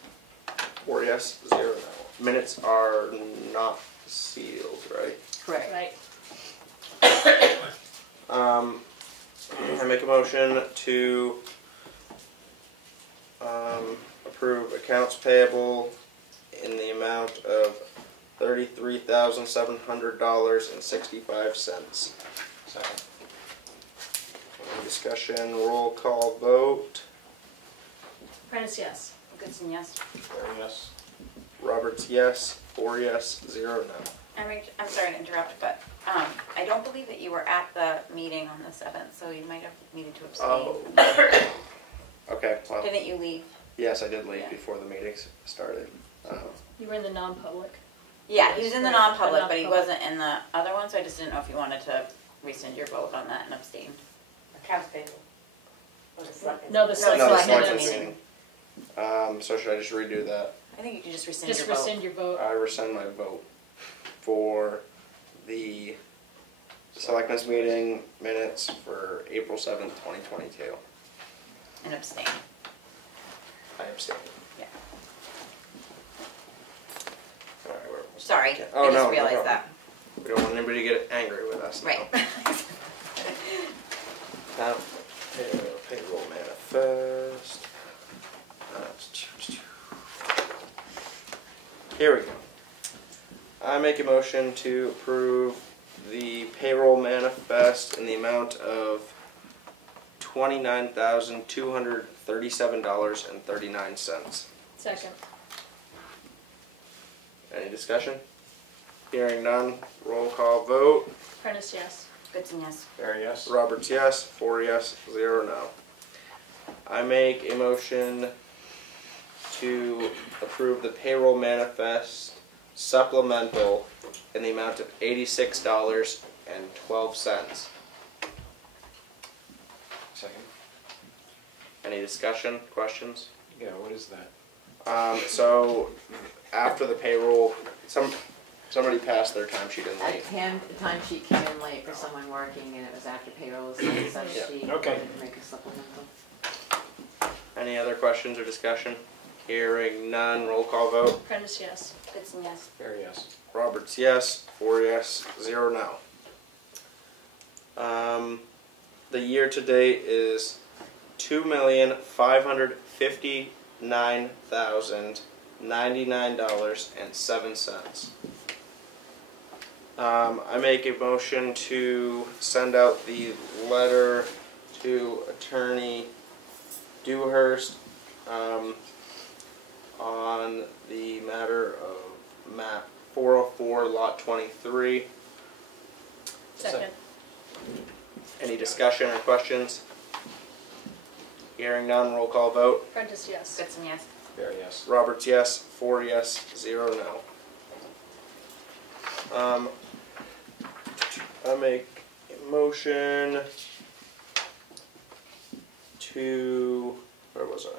4 yes, 0 no. Minutes are not sealed, right? Correct. Right. I make a motion to approve accounts payable in the amount of $33,700.65. Second. Any discussion? Roll call vote. Prentice, yes. Goodson, yes. Harry, yes. Roberts, yes. 4 yes, 0 no. I'm sorry to interrupt, but I don't believe that you were at the meeting on the 7th, so you might have needed to abstain. Oh. Okay, well. Didn't you leave? Yes, I did leave before the meetings started. You were in the non-public. Yeah, he was in the non-public, but he non-public. wasn't in the other one, so I just didn't know if you wanted to rescind your vote on that and abstain. Accounts payable. Or the selectmen. No, the No, the selectmen's selectmen's meeting. meeting. So should I just redo that? I think you can just rescind Just your vote. rescind your vote. I rescind my vote for the selectmen's meeting minutes for April 7th, 2022. And abstain. I abstain. Yeah. All right, Sorry, Oh, I just no, no realized problem. that. We don't want anybody to get angry with us now. Right. Now, payroll manifest. Here we go. I make a motion to approve the payroll manifest in the amount of $29,237.39. Second. Any discussion? Hearing none, roll call vote. Prentice, yes. Goodson, yes. Harry, yes. Roberts, yes. 4 yes, 0 no. I make a motion to approve the payroll manifest supplemental in the amount of $86.12. Second. Any discussion, questions? Yeah, what is that? So after the payroll, somebody passed their timesheet in A late. timesheet came in late for someone working, and it was after payroll, so she Okay. didn't make a supplemental. Any other questions or discussion? Hearing none, roll call vote. Prentice, yes. Goodson, yes. Harry, yes. Roberts, yes. 4 yes, 0 no. The year to date is $2,559,099.07. I make a motion to send out the letter to Attorney Dewhurst on the matter of map 404, lot 23. Second. Any discussion or questions? Hearing none, roll call vote. Prentice, yes. Goodson, yes. Harry, yes. Roberts, yes. 4 yes, 0 no. I make a motion to, where was I?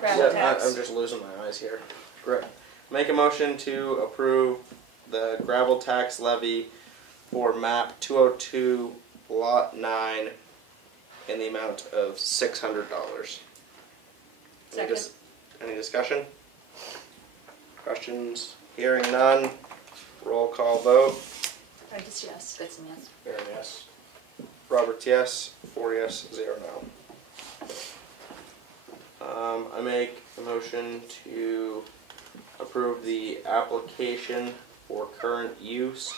Gravel tax. I'm just losing my eyes here. Great. Make a motion to approve the gravel tax levy for map 202, lot 9, in the amount of $600. Second. Any discussion? Questions? Hearing none. Roll call vote. Prentice, yes. Goodson, yes. Harry, yes. Roberts, yes. 4 yes, 0 no. I make a motion to approve the application for current use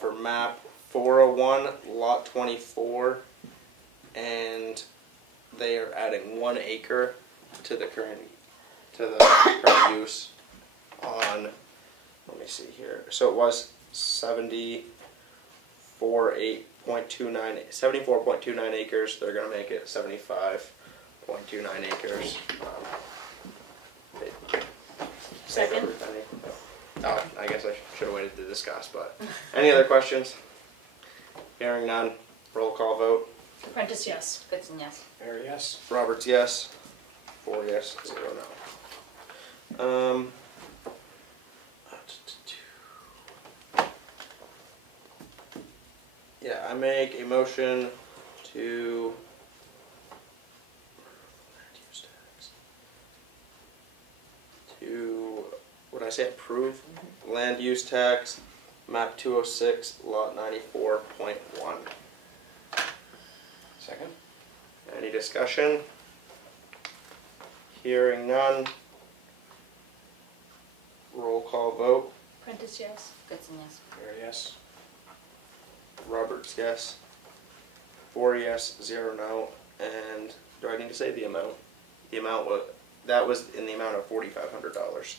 for map 401, lot 24, and they are adding 1 acre to the current use on, let me see here, so it was 74.29 acres. They're going to make it 75.29 acres. They save Second. every penny. Oh, I guess I should have waited to discuss, but any other questions? Hearing none, roll call vote. Prentice, yes. Goodson, yes. Mayor, yes? Roberts, yes. 4 yes, 0 no. Yeah, I make a motion to what did I say, approve land use tax, map 206, lot 94.1. Second? Any discussion? Hearing none. Roll call vote. Prentice, yes. Goodson, yes. Mayor, yes? Roberts, yes. 4 yes, 0 no. And do I need to say the amount? The amount was, that was in the amount of $4,500.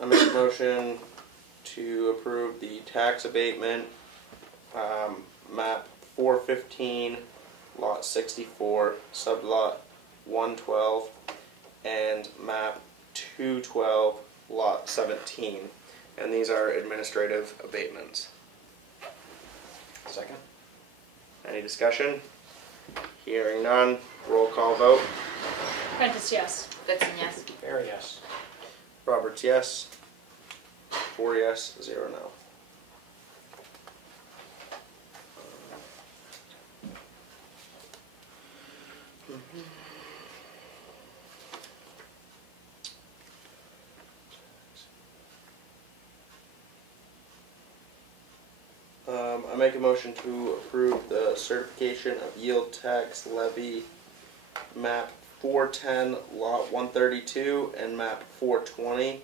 I make a motion to approve the tax abatement, map 415, lot 64, sublot 112, and map 212, lot 17. And these are administrative abatements. Second? Any discussion? Hearing none, roll call vote. Prentice, yes. Goodson, yes. Mayor, yes? Roberts, yes. 4 yes, 0 no. I make a motion to approve the certification of yield tax levy map 410 lot 132 and map 420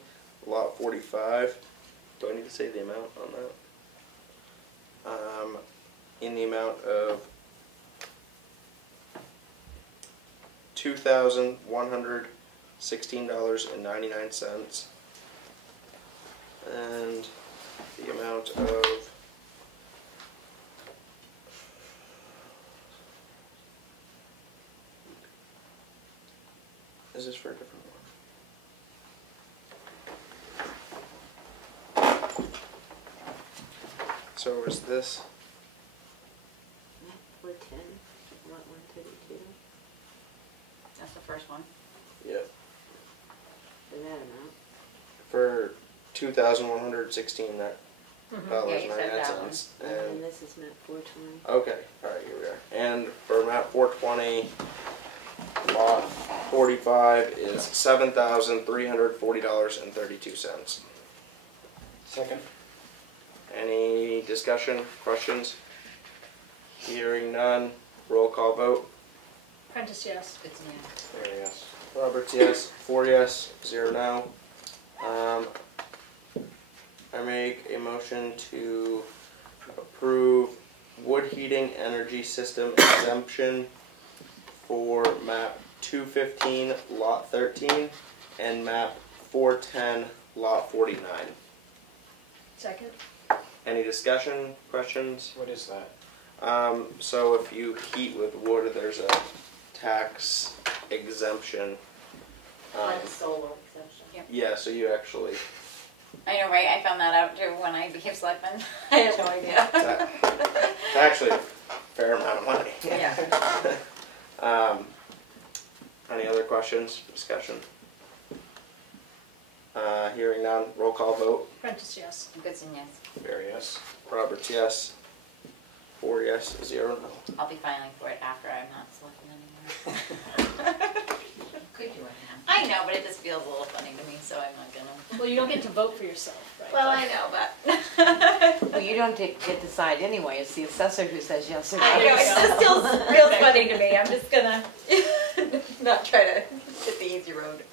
lot 45. Do I need to say the amount on that? In the amount of $2,116.99, and the amount of is this for a different one? So is this? 410, lot 132, That's the first one. Yep. for that amount. For $2,116 Yeah, you said that one. cents. And And this is map 420. okay, all right, here we are. And for map 420, lot 45 is $7,340.32. Second? Any discussion, questions? Hearing none, roll call vote. Prentice, yes. Goodson, yes. Mayor, yes? Roberts, yes. 4 yes, 0 no. I make a motion to approve wood heating energy system exemption for map 215 lot 13 and map 410 lot 49. Second. Any discussion, questions? What is that? So if you heat with wood, there's a tax exemption. Like a solar exemption. Yep. Yeah, so you actually, I know, right? I found that out too when I became selectman. I had no idea. it's actually a fair amount of money. Yeah. Any other questions, discussion? Hearing none, roll call vote. Prentice, yes. Goodson, yes. Mayor, yes? Roberts, yes. 4 yes, 0 no. I'll be filing for it after I'm not selected anymore. Could do it now. I know, but it just feels a little funny to me, so I'm not gonna. Well, you don't get to vote for yourself, right? Well, I know, but. Well, you don't get to decide anyway. It's the assessor who says yes or no. I know, it just feels real funny to me. I'm just gonna not try to hit the easy road.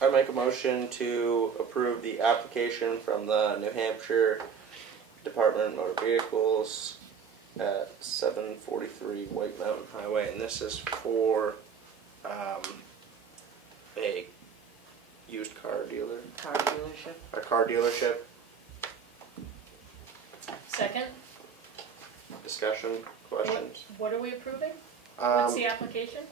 I make a motion to approve the application from the New Hampshire Department of Motor Vehicles at 743 White Mountain Highway, and this is for a used car dealer. Car dealership. A car dealership. Second. Discussion, questions? What are we approving? What's the Um, application?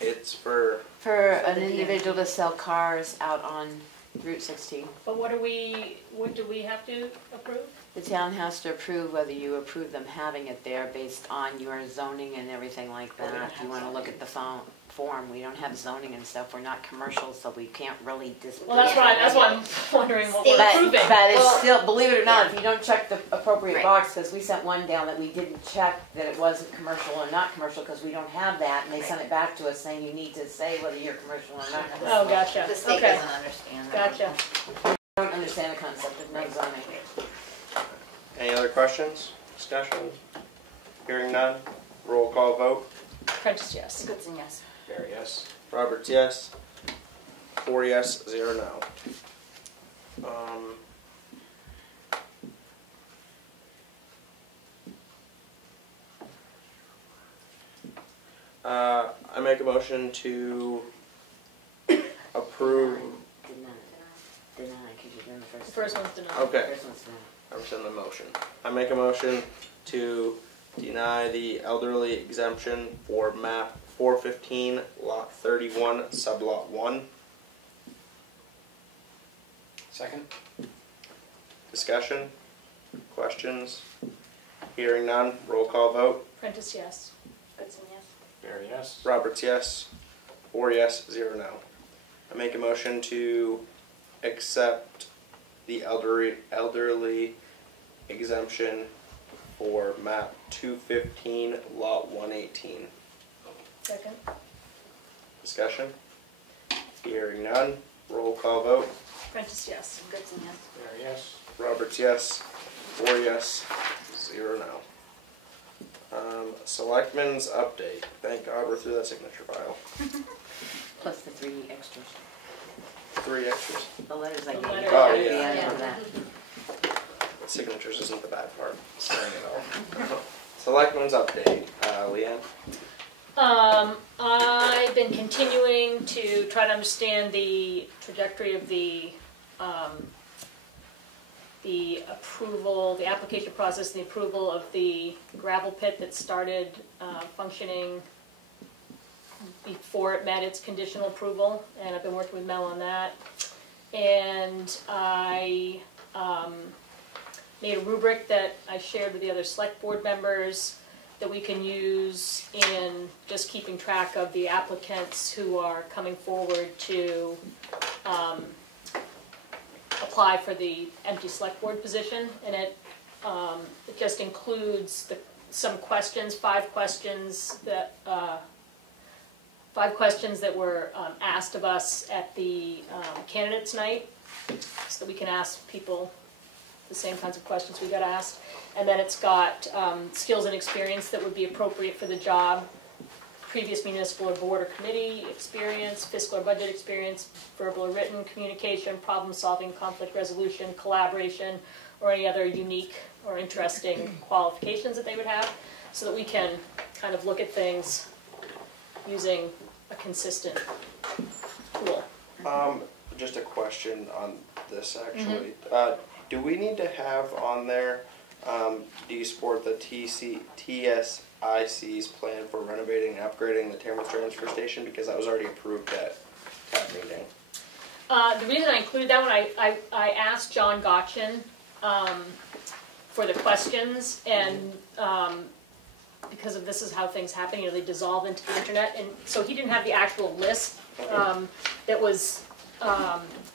it's for, an individual to sell cars out on Route 16. But what do we have to approve? The town has to approve whether you approve them having it there based on your zoning and everything like that. If you want to look at the form, we don't have zoning and stuff. We're not commercial, so we can't really display. Well, that's why I'm wondering what we're approving. But it's still, believe it or not, if you don't check the appropriate box, because we sent one down that we didn't check that it wasn't commercial or not commercial, because we don't have that, and they sent it back to us saying you need to say whether you're commercial or not commercial. Oh, gotcha. The state Okay. doesn't understand that. Gotcha. I don't understand the concept of no zoning. any other questions, discussion? Hearing none, roll call vote. Prentice, yes. Goodson, yes. Barry, yes. Roberts, yes. 4 yes, 0 no. I make a motion to approve. Deny, because you're doing the first. The first one's denied. Okay. First one's denied. I rescind the motion. I make a motion to deny the elderly exemption for map 415, lot 31, sublot 1. Second? Discussion? Questions? Hearing none, roll call vote. Prentice, yes. Goodson, yes. Barry, yes. Roberts, yes. 4 yes, 0 no. I make a motion to accept the elderly exemption for map 215, lot 118. Second. Discussion? Hearing none, roll call vote. Prentice, yes. Goodson, yes. Barry, yes. Roberts, yes. 4 yes, 0 no. Selectmen's update. Thank God we're through that signature file. Plus the 3 extras. 3 extras. The letters I The gave you. letters. Oh, at the yeah. end of that. Signatures isn't the bad part. Signing it all. Selectmen's update. Leanne? I've been continuing to try to understand the trajectory of the approval, the application process, the approval of the gravel pit that started functioning before it met its conditional approval, and I've been working with Mel on that. And I made a rubric that I shared with the other select board members that we can use in just keeping track of the applicants who are coming forward to apply for the empty select board position. And it just includes some questions, 5 questions that were asked of us at the candidates night, so that we can ask people the same kinds of questions we got asked. And then it's got skills and experience that would be appropriate for the job, previous municipal or board or committee experience, fiscal or budget experience, verbal or written communication, problem solving, conflict resolution, collaboration, or any other unique or interesting qualifications that they would have, so that we can kind of look at things using a consistent tool. Just a question on this actually. Do we need to have on there, do you support the TSIC's plan for renovating and upgrading the Tamworth transfer station? Because that was already approved at town meeting. The reason I included that one, I asked John Gotchen for the questions, and because of this is how things happen, they dissolve into the internet, and so he didn't have the actual list that was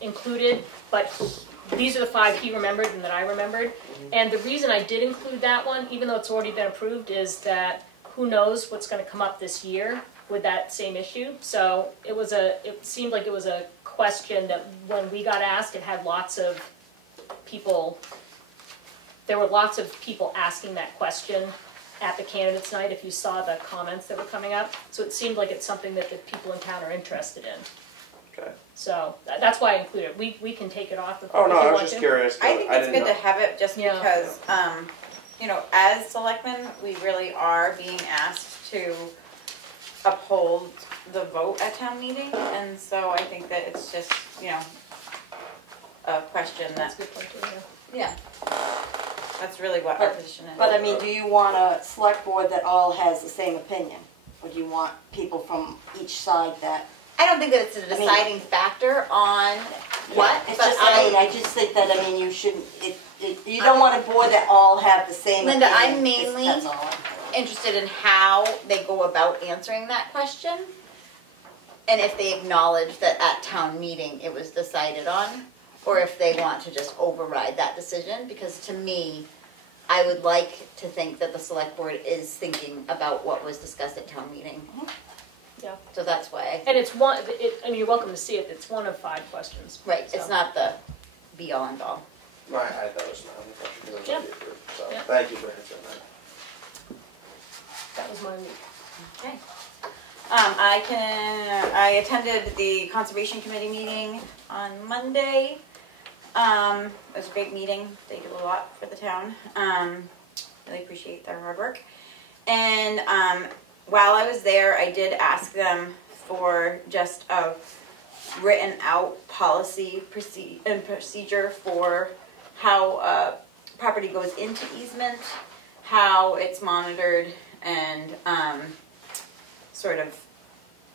included, but these are the 5 he remembered and that I remembered. And the reason I did include that one, even though it's already been approved, is that who knows what's going to come up this year with that same issue. So it seemed like it was a question that when we got asked, it had lots of people, there were lots of people asking that question at the candidates night, if you saw the comments that were coming up. So it seemed like it's something that the people in town are interested in. Okay. So that's why I included it. We can take it off if Oh, no, if you I was want just to. curious. I think it's didn't good know. to have it just Yeah. because, as selectmen, we really are being asked to uphold the vote at town meeting, and so I think that it's just, a question That's that, a good point too, yeah. yeah. That's really what our position is. But I mean, do you want a select board that all has the same opinion? Or do you want people from each side that? I don't think that it's a deciding factor on what, It's but just, I just think that, I mean, you shouldn't, you don't want a board that all have the same opinion. Linda, I'm mainly That's all. interested in how they go about answering that question. And if they acknowledge that at town meeting it was decided on, or if they want to just override that decision, because to me, I would like to think that the select board is thinking about what was discussed at town meeting. Yeah. So that's why. And it's one, I mean, you're welcome to see it, it's one of 5 questions. Right, So. it's not the be all and all. No, I thought it was not on the question because it was Yeah. already approved. So Yeah. thank you for answering that. That was my week. Okay. I attended the Conservation Committee meeting on Monday. It was a great meeting. They do a lot for the town. Really appreciate their hard work. And while I was there, I did ask them for just a written out policy and procedure for how property goes into easement, how it's monitored, and sort of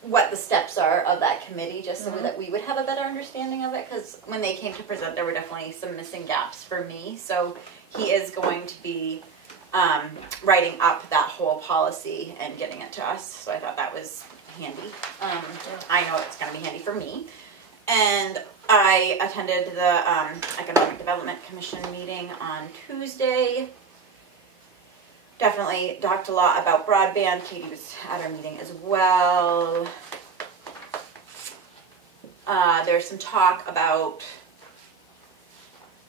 what the steps are of that committee, just so that we would have a better understanding of it, because when they came to present, there were definitely some missing gaps for me. So he is going to be writing up that whole policy and getting it to us. So I thought that was handy. I know it's going to be handy for me. And I attended the Economic Development Commission meeting on Tuesday. Definitely talked a lot about broadband. Katie was at our meeting as well. There's some talk about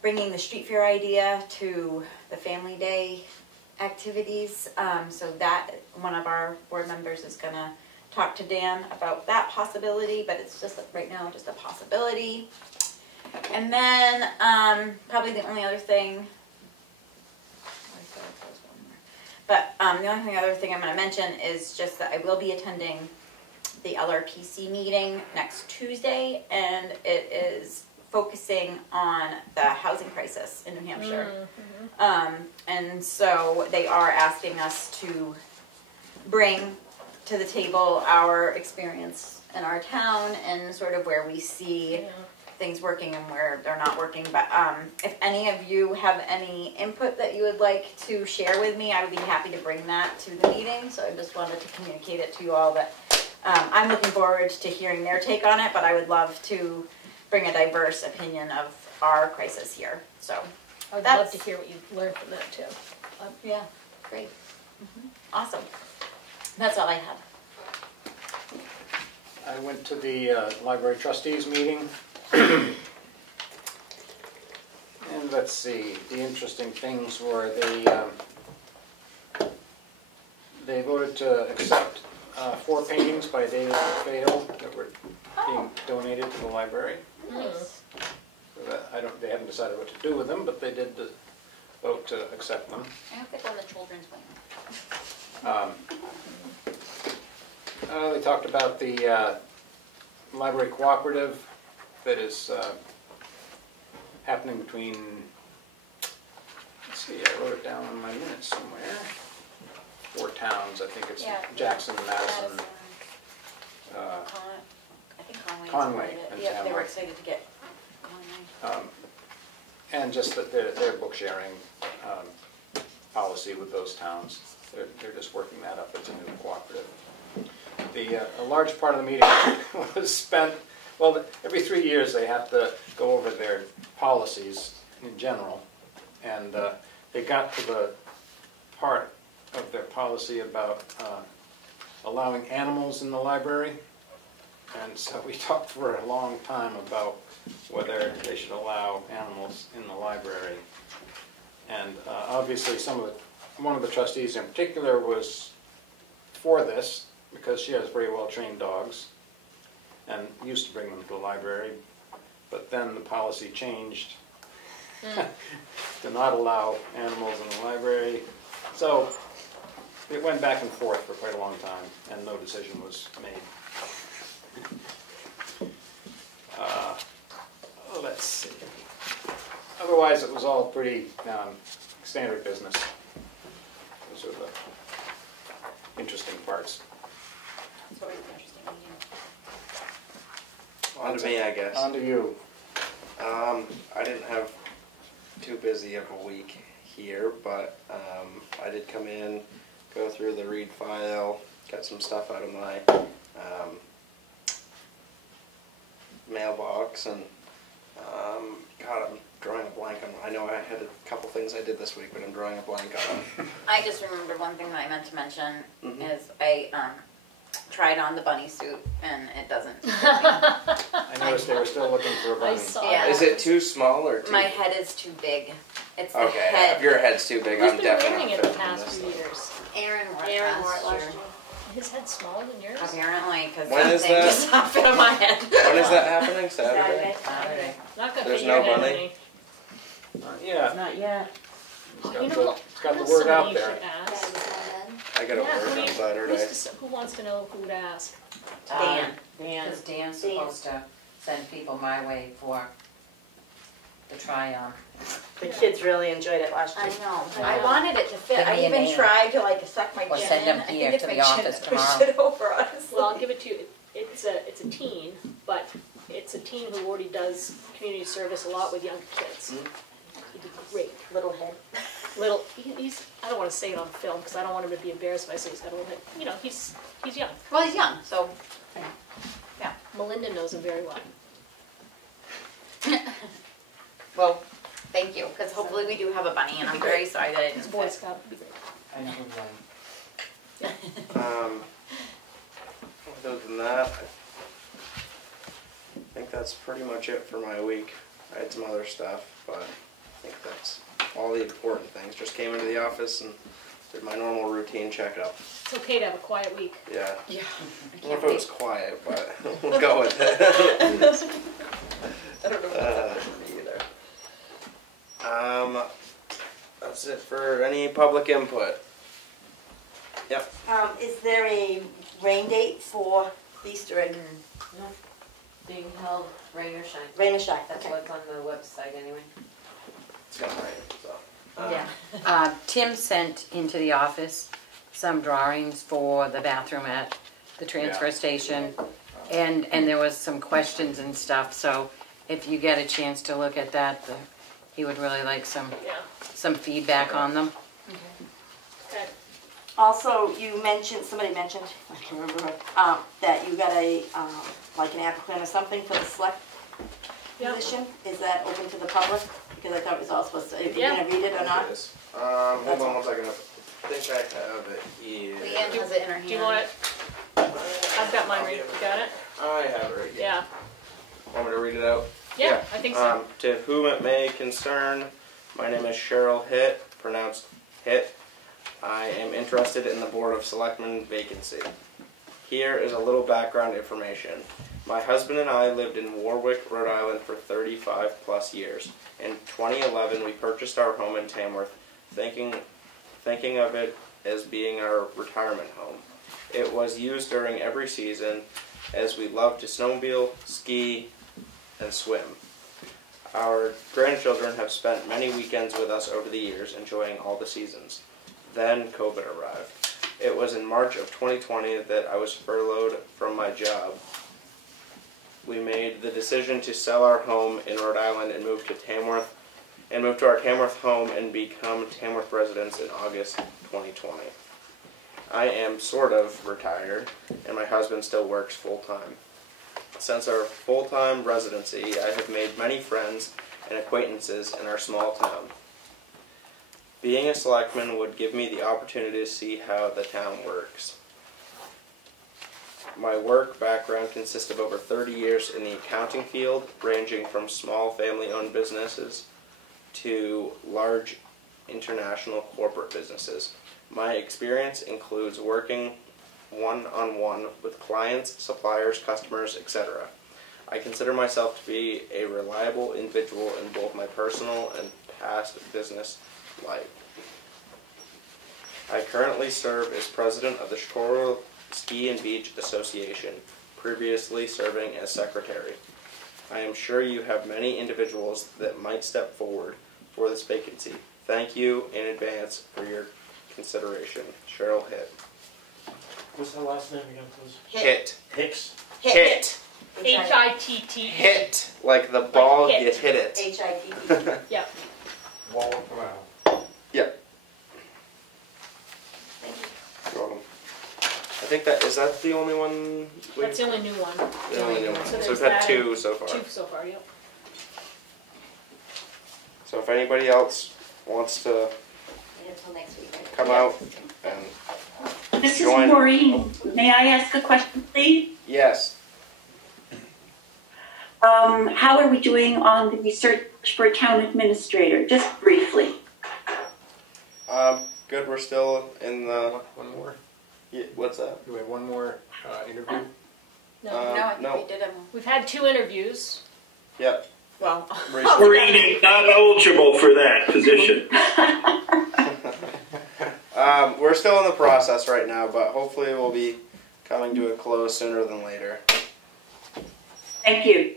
bringing the street fair idea to the Family Day activities. So that one of our board members is going to talk to Dan about that possibility, but it's just right now just a possibility. And then probably the only other thing. But the only other thing I'm going to mention is just that I will be attending the LRPC meeting next Tuesday, and it is focusing on the housing crisis in New Hampshire. And so they are asking us to bring to the table our experience in our town and sort of where we see things working and where they're not working. But if any of you have any input that you would like to share with me, I would be happy to bring that to the meeting. So I just wanted to communicate it to you all that I'm looking forward to hearing their take on it, but I would love to bring a diverse opinion of our crisis here. So I would love to hear what you've learned from that too. Yeah, great. Awesome. That's all I have. I went to the library trustees meeting. And let's see, the interesting things were they voted to accept 4 paintings by David Fadel that were being donated to the library. Nice. So that, they haven't decided what to do with them, but they did vote to accept them. I hope they go on the children's wing. They talked about the library cooperative that is happening between, let's see, I wrote it down on my minutes somewhere. 4 towns, I think it's Jackson, Madison, I think Conway and yeah, they were Tamworth. excited to get Conway. And just that their book sharing policy with those towns. They're just working that up. It's a new cooperative. A large part of the meeting was spent, well, every 3 years they have to go over their policies in general. And they got to the part of their policy about allowing animals in the library. And so we talked for a long time about whether they should allow animals in the library. And obviously one of the trustees in particular was for this because she has very well-trained dogs and used to bring them to the library. But then the policy changed to not allow animals in the library. So it went back and forth for quite a long time and no decision was made. Let's see. Otherwise, it was all pretty standard business. Those are the interesting parts. It's always an interesting meeting. On to me, I guess. On to you. I didn't have too busy of a week here, but I did come in, go through the read file, got some stuff out of my mailbox, and God, I'm drawing a blank on. I know I had a couple things I did this week, but I'm drawing a blank on them. I just remembered one thing that I meant to mention Mhm. is I tried on the bunny suit and it doesn't fit me. I noticed they were still looking for a bunny. Yeah. Is it too small or too? My head is too big. It's the Okay, head. if your head's too big, Who's I'm been definitely wearing not it the fitting in past this few thing. years? Aaron wore it Aaron last wore it last year. year. His head's smaller than yours? Apparently, because When is something that? does not fit on my head. When is that happening? Saturday? Saturday. Not gonna There's fit no your head, bunny? honey. Yeah. Not yet. It's got You know the, what? it's got I know the word out somebody you there. should ask. I gotta Yeah, work who on you- Saturday. who wants to know who to ask? Dan. Dan. Because Dan's supposed to send people my way for the try-on. The kids really enjoyed it last I year. know. I wanted it to fit. Give I me an even A. tried to like suck my Or chin send in. them I here think to it's the my chin office that pushed tomorrow. it over, honestly. Well, I'll give it to you. It's a teen, but it's a teen who already does community service a lot with young kids. He did great. Little head. He's, I don't want to say it on film because I don't want him to be embarrassed if I say he's got a little head. You know, he's young. Well, he's young, so Melinda knows him very well. well, thank you, because hopefully we do have a bunny, and I'm very sorry that it His didn't Boy fit. Scout would be great. I know who won. Other than that, I think that's pretty much it for my week. I had some other stuff, but I think that's all the important things. Just came into the office and did my normal routine checkup. It's okay to have a quiet week. Yeah. Yeah. I don't know if it was quiet, but we'll go with it. I don't know what that's for me either. That's it for any public input. Yep. Is there a rain date for Easter egg? Being held, rain or shine. Rain or shine, That's okay. what's on the website anyway. It's gonna rain, so. Tim sent into the office some drawings for the bathroom at the transfer station, and there was some questions and stuff, so if you get a chance to look at that, he would really like some feedback on them. Okay. Also, you mentioned, somebody mentioned, I can't remember, that you got a, like an applicant or something for the select position. Is that open to the public? Because I thought it was all supposed to, if you're gonna read it or not? It is. Hold on 1 second. I think I have it here. Leanne has it in her hand. Do you want it? I've got mine read. You got it? I have it right here. Yeah. Want me to read it out? Yeah, I think so. To whom it may concern, my name is Cheryl Hitt, pronounced Hitt. I am interested in the Board of Selectmen vacancy. Here is a little background information. My husband and I lived in Warwick, Rhode Island for 35 plus years. In 2011, we purchased our home in Tamworth, thinking of it as being our retirement home. It was used during every season as we loved to snowmobile, ski, and swim. Our grandchildren have spent many weekends with us over the years, enjoying all the seasons. Then COVID arrived. It was in March of 2020 that I was furloughed from my job. We made the decision to sell our home in Rhode Island and move to Tamworth, and move to our Tamworth home and become Tamworth residents in August 2020. I am sort of retired, and my husband still works full-time. Since our full-time residency, I have made many friends and acquaintances in our small town. Being a selectman would give me the opportunity to see how the town works. My work background consists of over 30 years in the accounting field, ranging from small family-owned businesses to large international corporate businesses. My experience includes working one-on-one with clients, suppliers, customers, etc. I consider myself to be a reliable individual in both my personal and past business life. I currently serve as president of the Chicago Ski and Beach Association, previously serving as secretary. I am sure you have many individuals that might step forward for this vacancy. Thank you in advance for your consideration. Cheryl Hitt. What's her last name again, please? Hit. Hicks? Hit. H-I-T-T. Hit. Like the ball, hit. you hit it. H-I-T-T. Yep. Wall around. Yep. You're welcome. I think is that the only one? That's the only new one. The only new one. So there's we've had that 2 and so far. 2 so far, yep. So if anybody else wants to Until next week, right? come out and This is join. Maureen. May I ask a question, please? Yes. How are we doing on the research for a town administrator? Just briefly. Good. We're still in the. One more? Yeah, what's that? Do we have one more interview? No, No, I think no. we did them. we've had 2 interviews. Yep. Well, Maureen is not eligible for that position. We're still in the process right now, but hopefully we'll be coming to a close sooner than later. Thank you.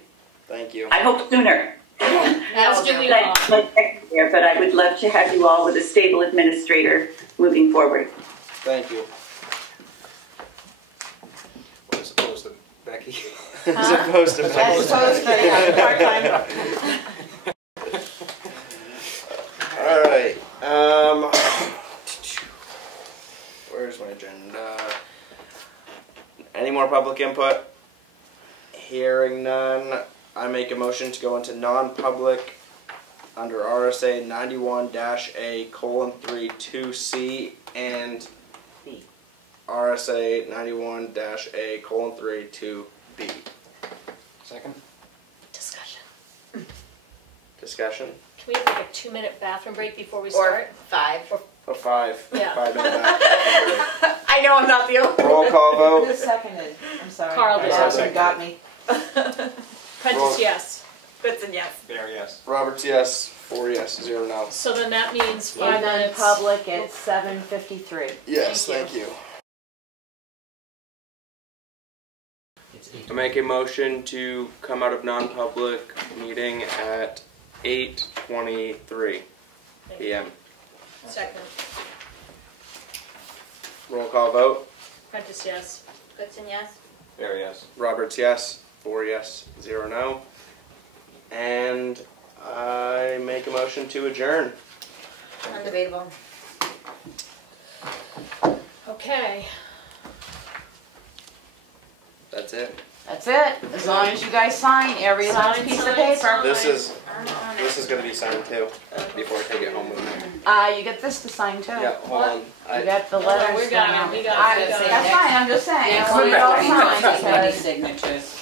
Thank you. I hope sooner. as do we all. But I would love to have you all with a stable administrator moving forward. Thank you. As opposed to Becky. As opposed to As opposed to, yeah, All right. Where's my agenda? Any more public input? Hearing none, I make a motion to go into non-public under RSA 91-A:3 2C and RSA 91-A:3 2B. Second? Discussion. Discussion? Can we have like a 2-minute bathroom break before we start? 5. A 5. Yeah. 5-minute bathroom break. I know I'm not the only Roll call vote. Who seconded? I'm sorry. Carl did. Allison got me. Prentice, yes. Goodson, yes. There, yes. Roberts, yes. 4 yes, 0 no. So then that means 5 And then minutes. public at 7:53. Yes, Thank thank you. It's 8. I make a motion to come out of non-public meeting at 8:23 p.m. Second. Roll call vote. Prentice, yes. Goodson, yes. There, yes. Roberts, yes. 4 yes, 0 no. And I make a motion to adjourn. Undebatable. Okay. That's it. That's it. As long as you guys sign every last Sign, piece sign, of paper. sign. This is going to be signed too before I take it home with me. You get this to sign too. Yeah, hold on. You got the Hold on, letters. we got it, we got it, we got it. That's fine. I'm just saying. Next We're week, all we signed don't take many because- signatures.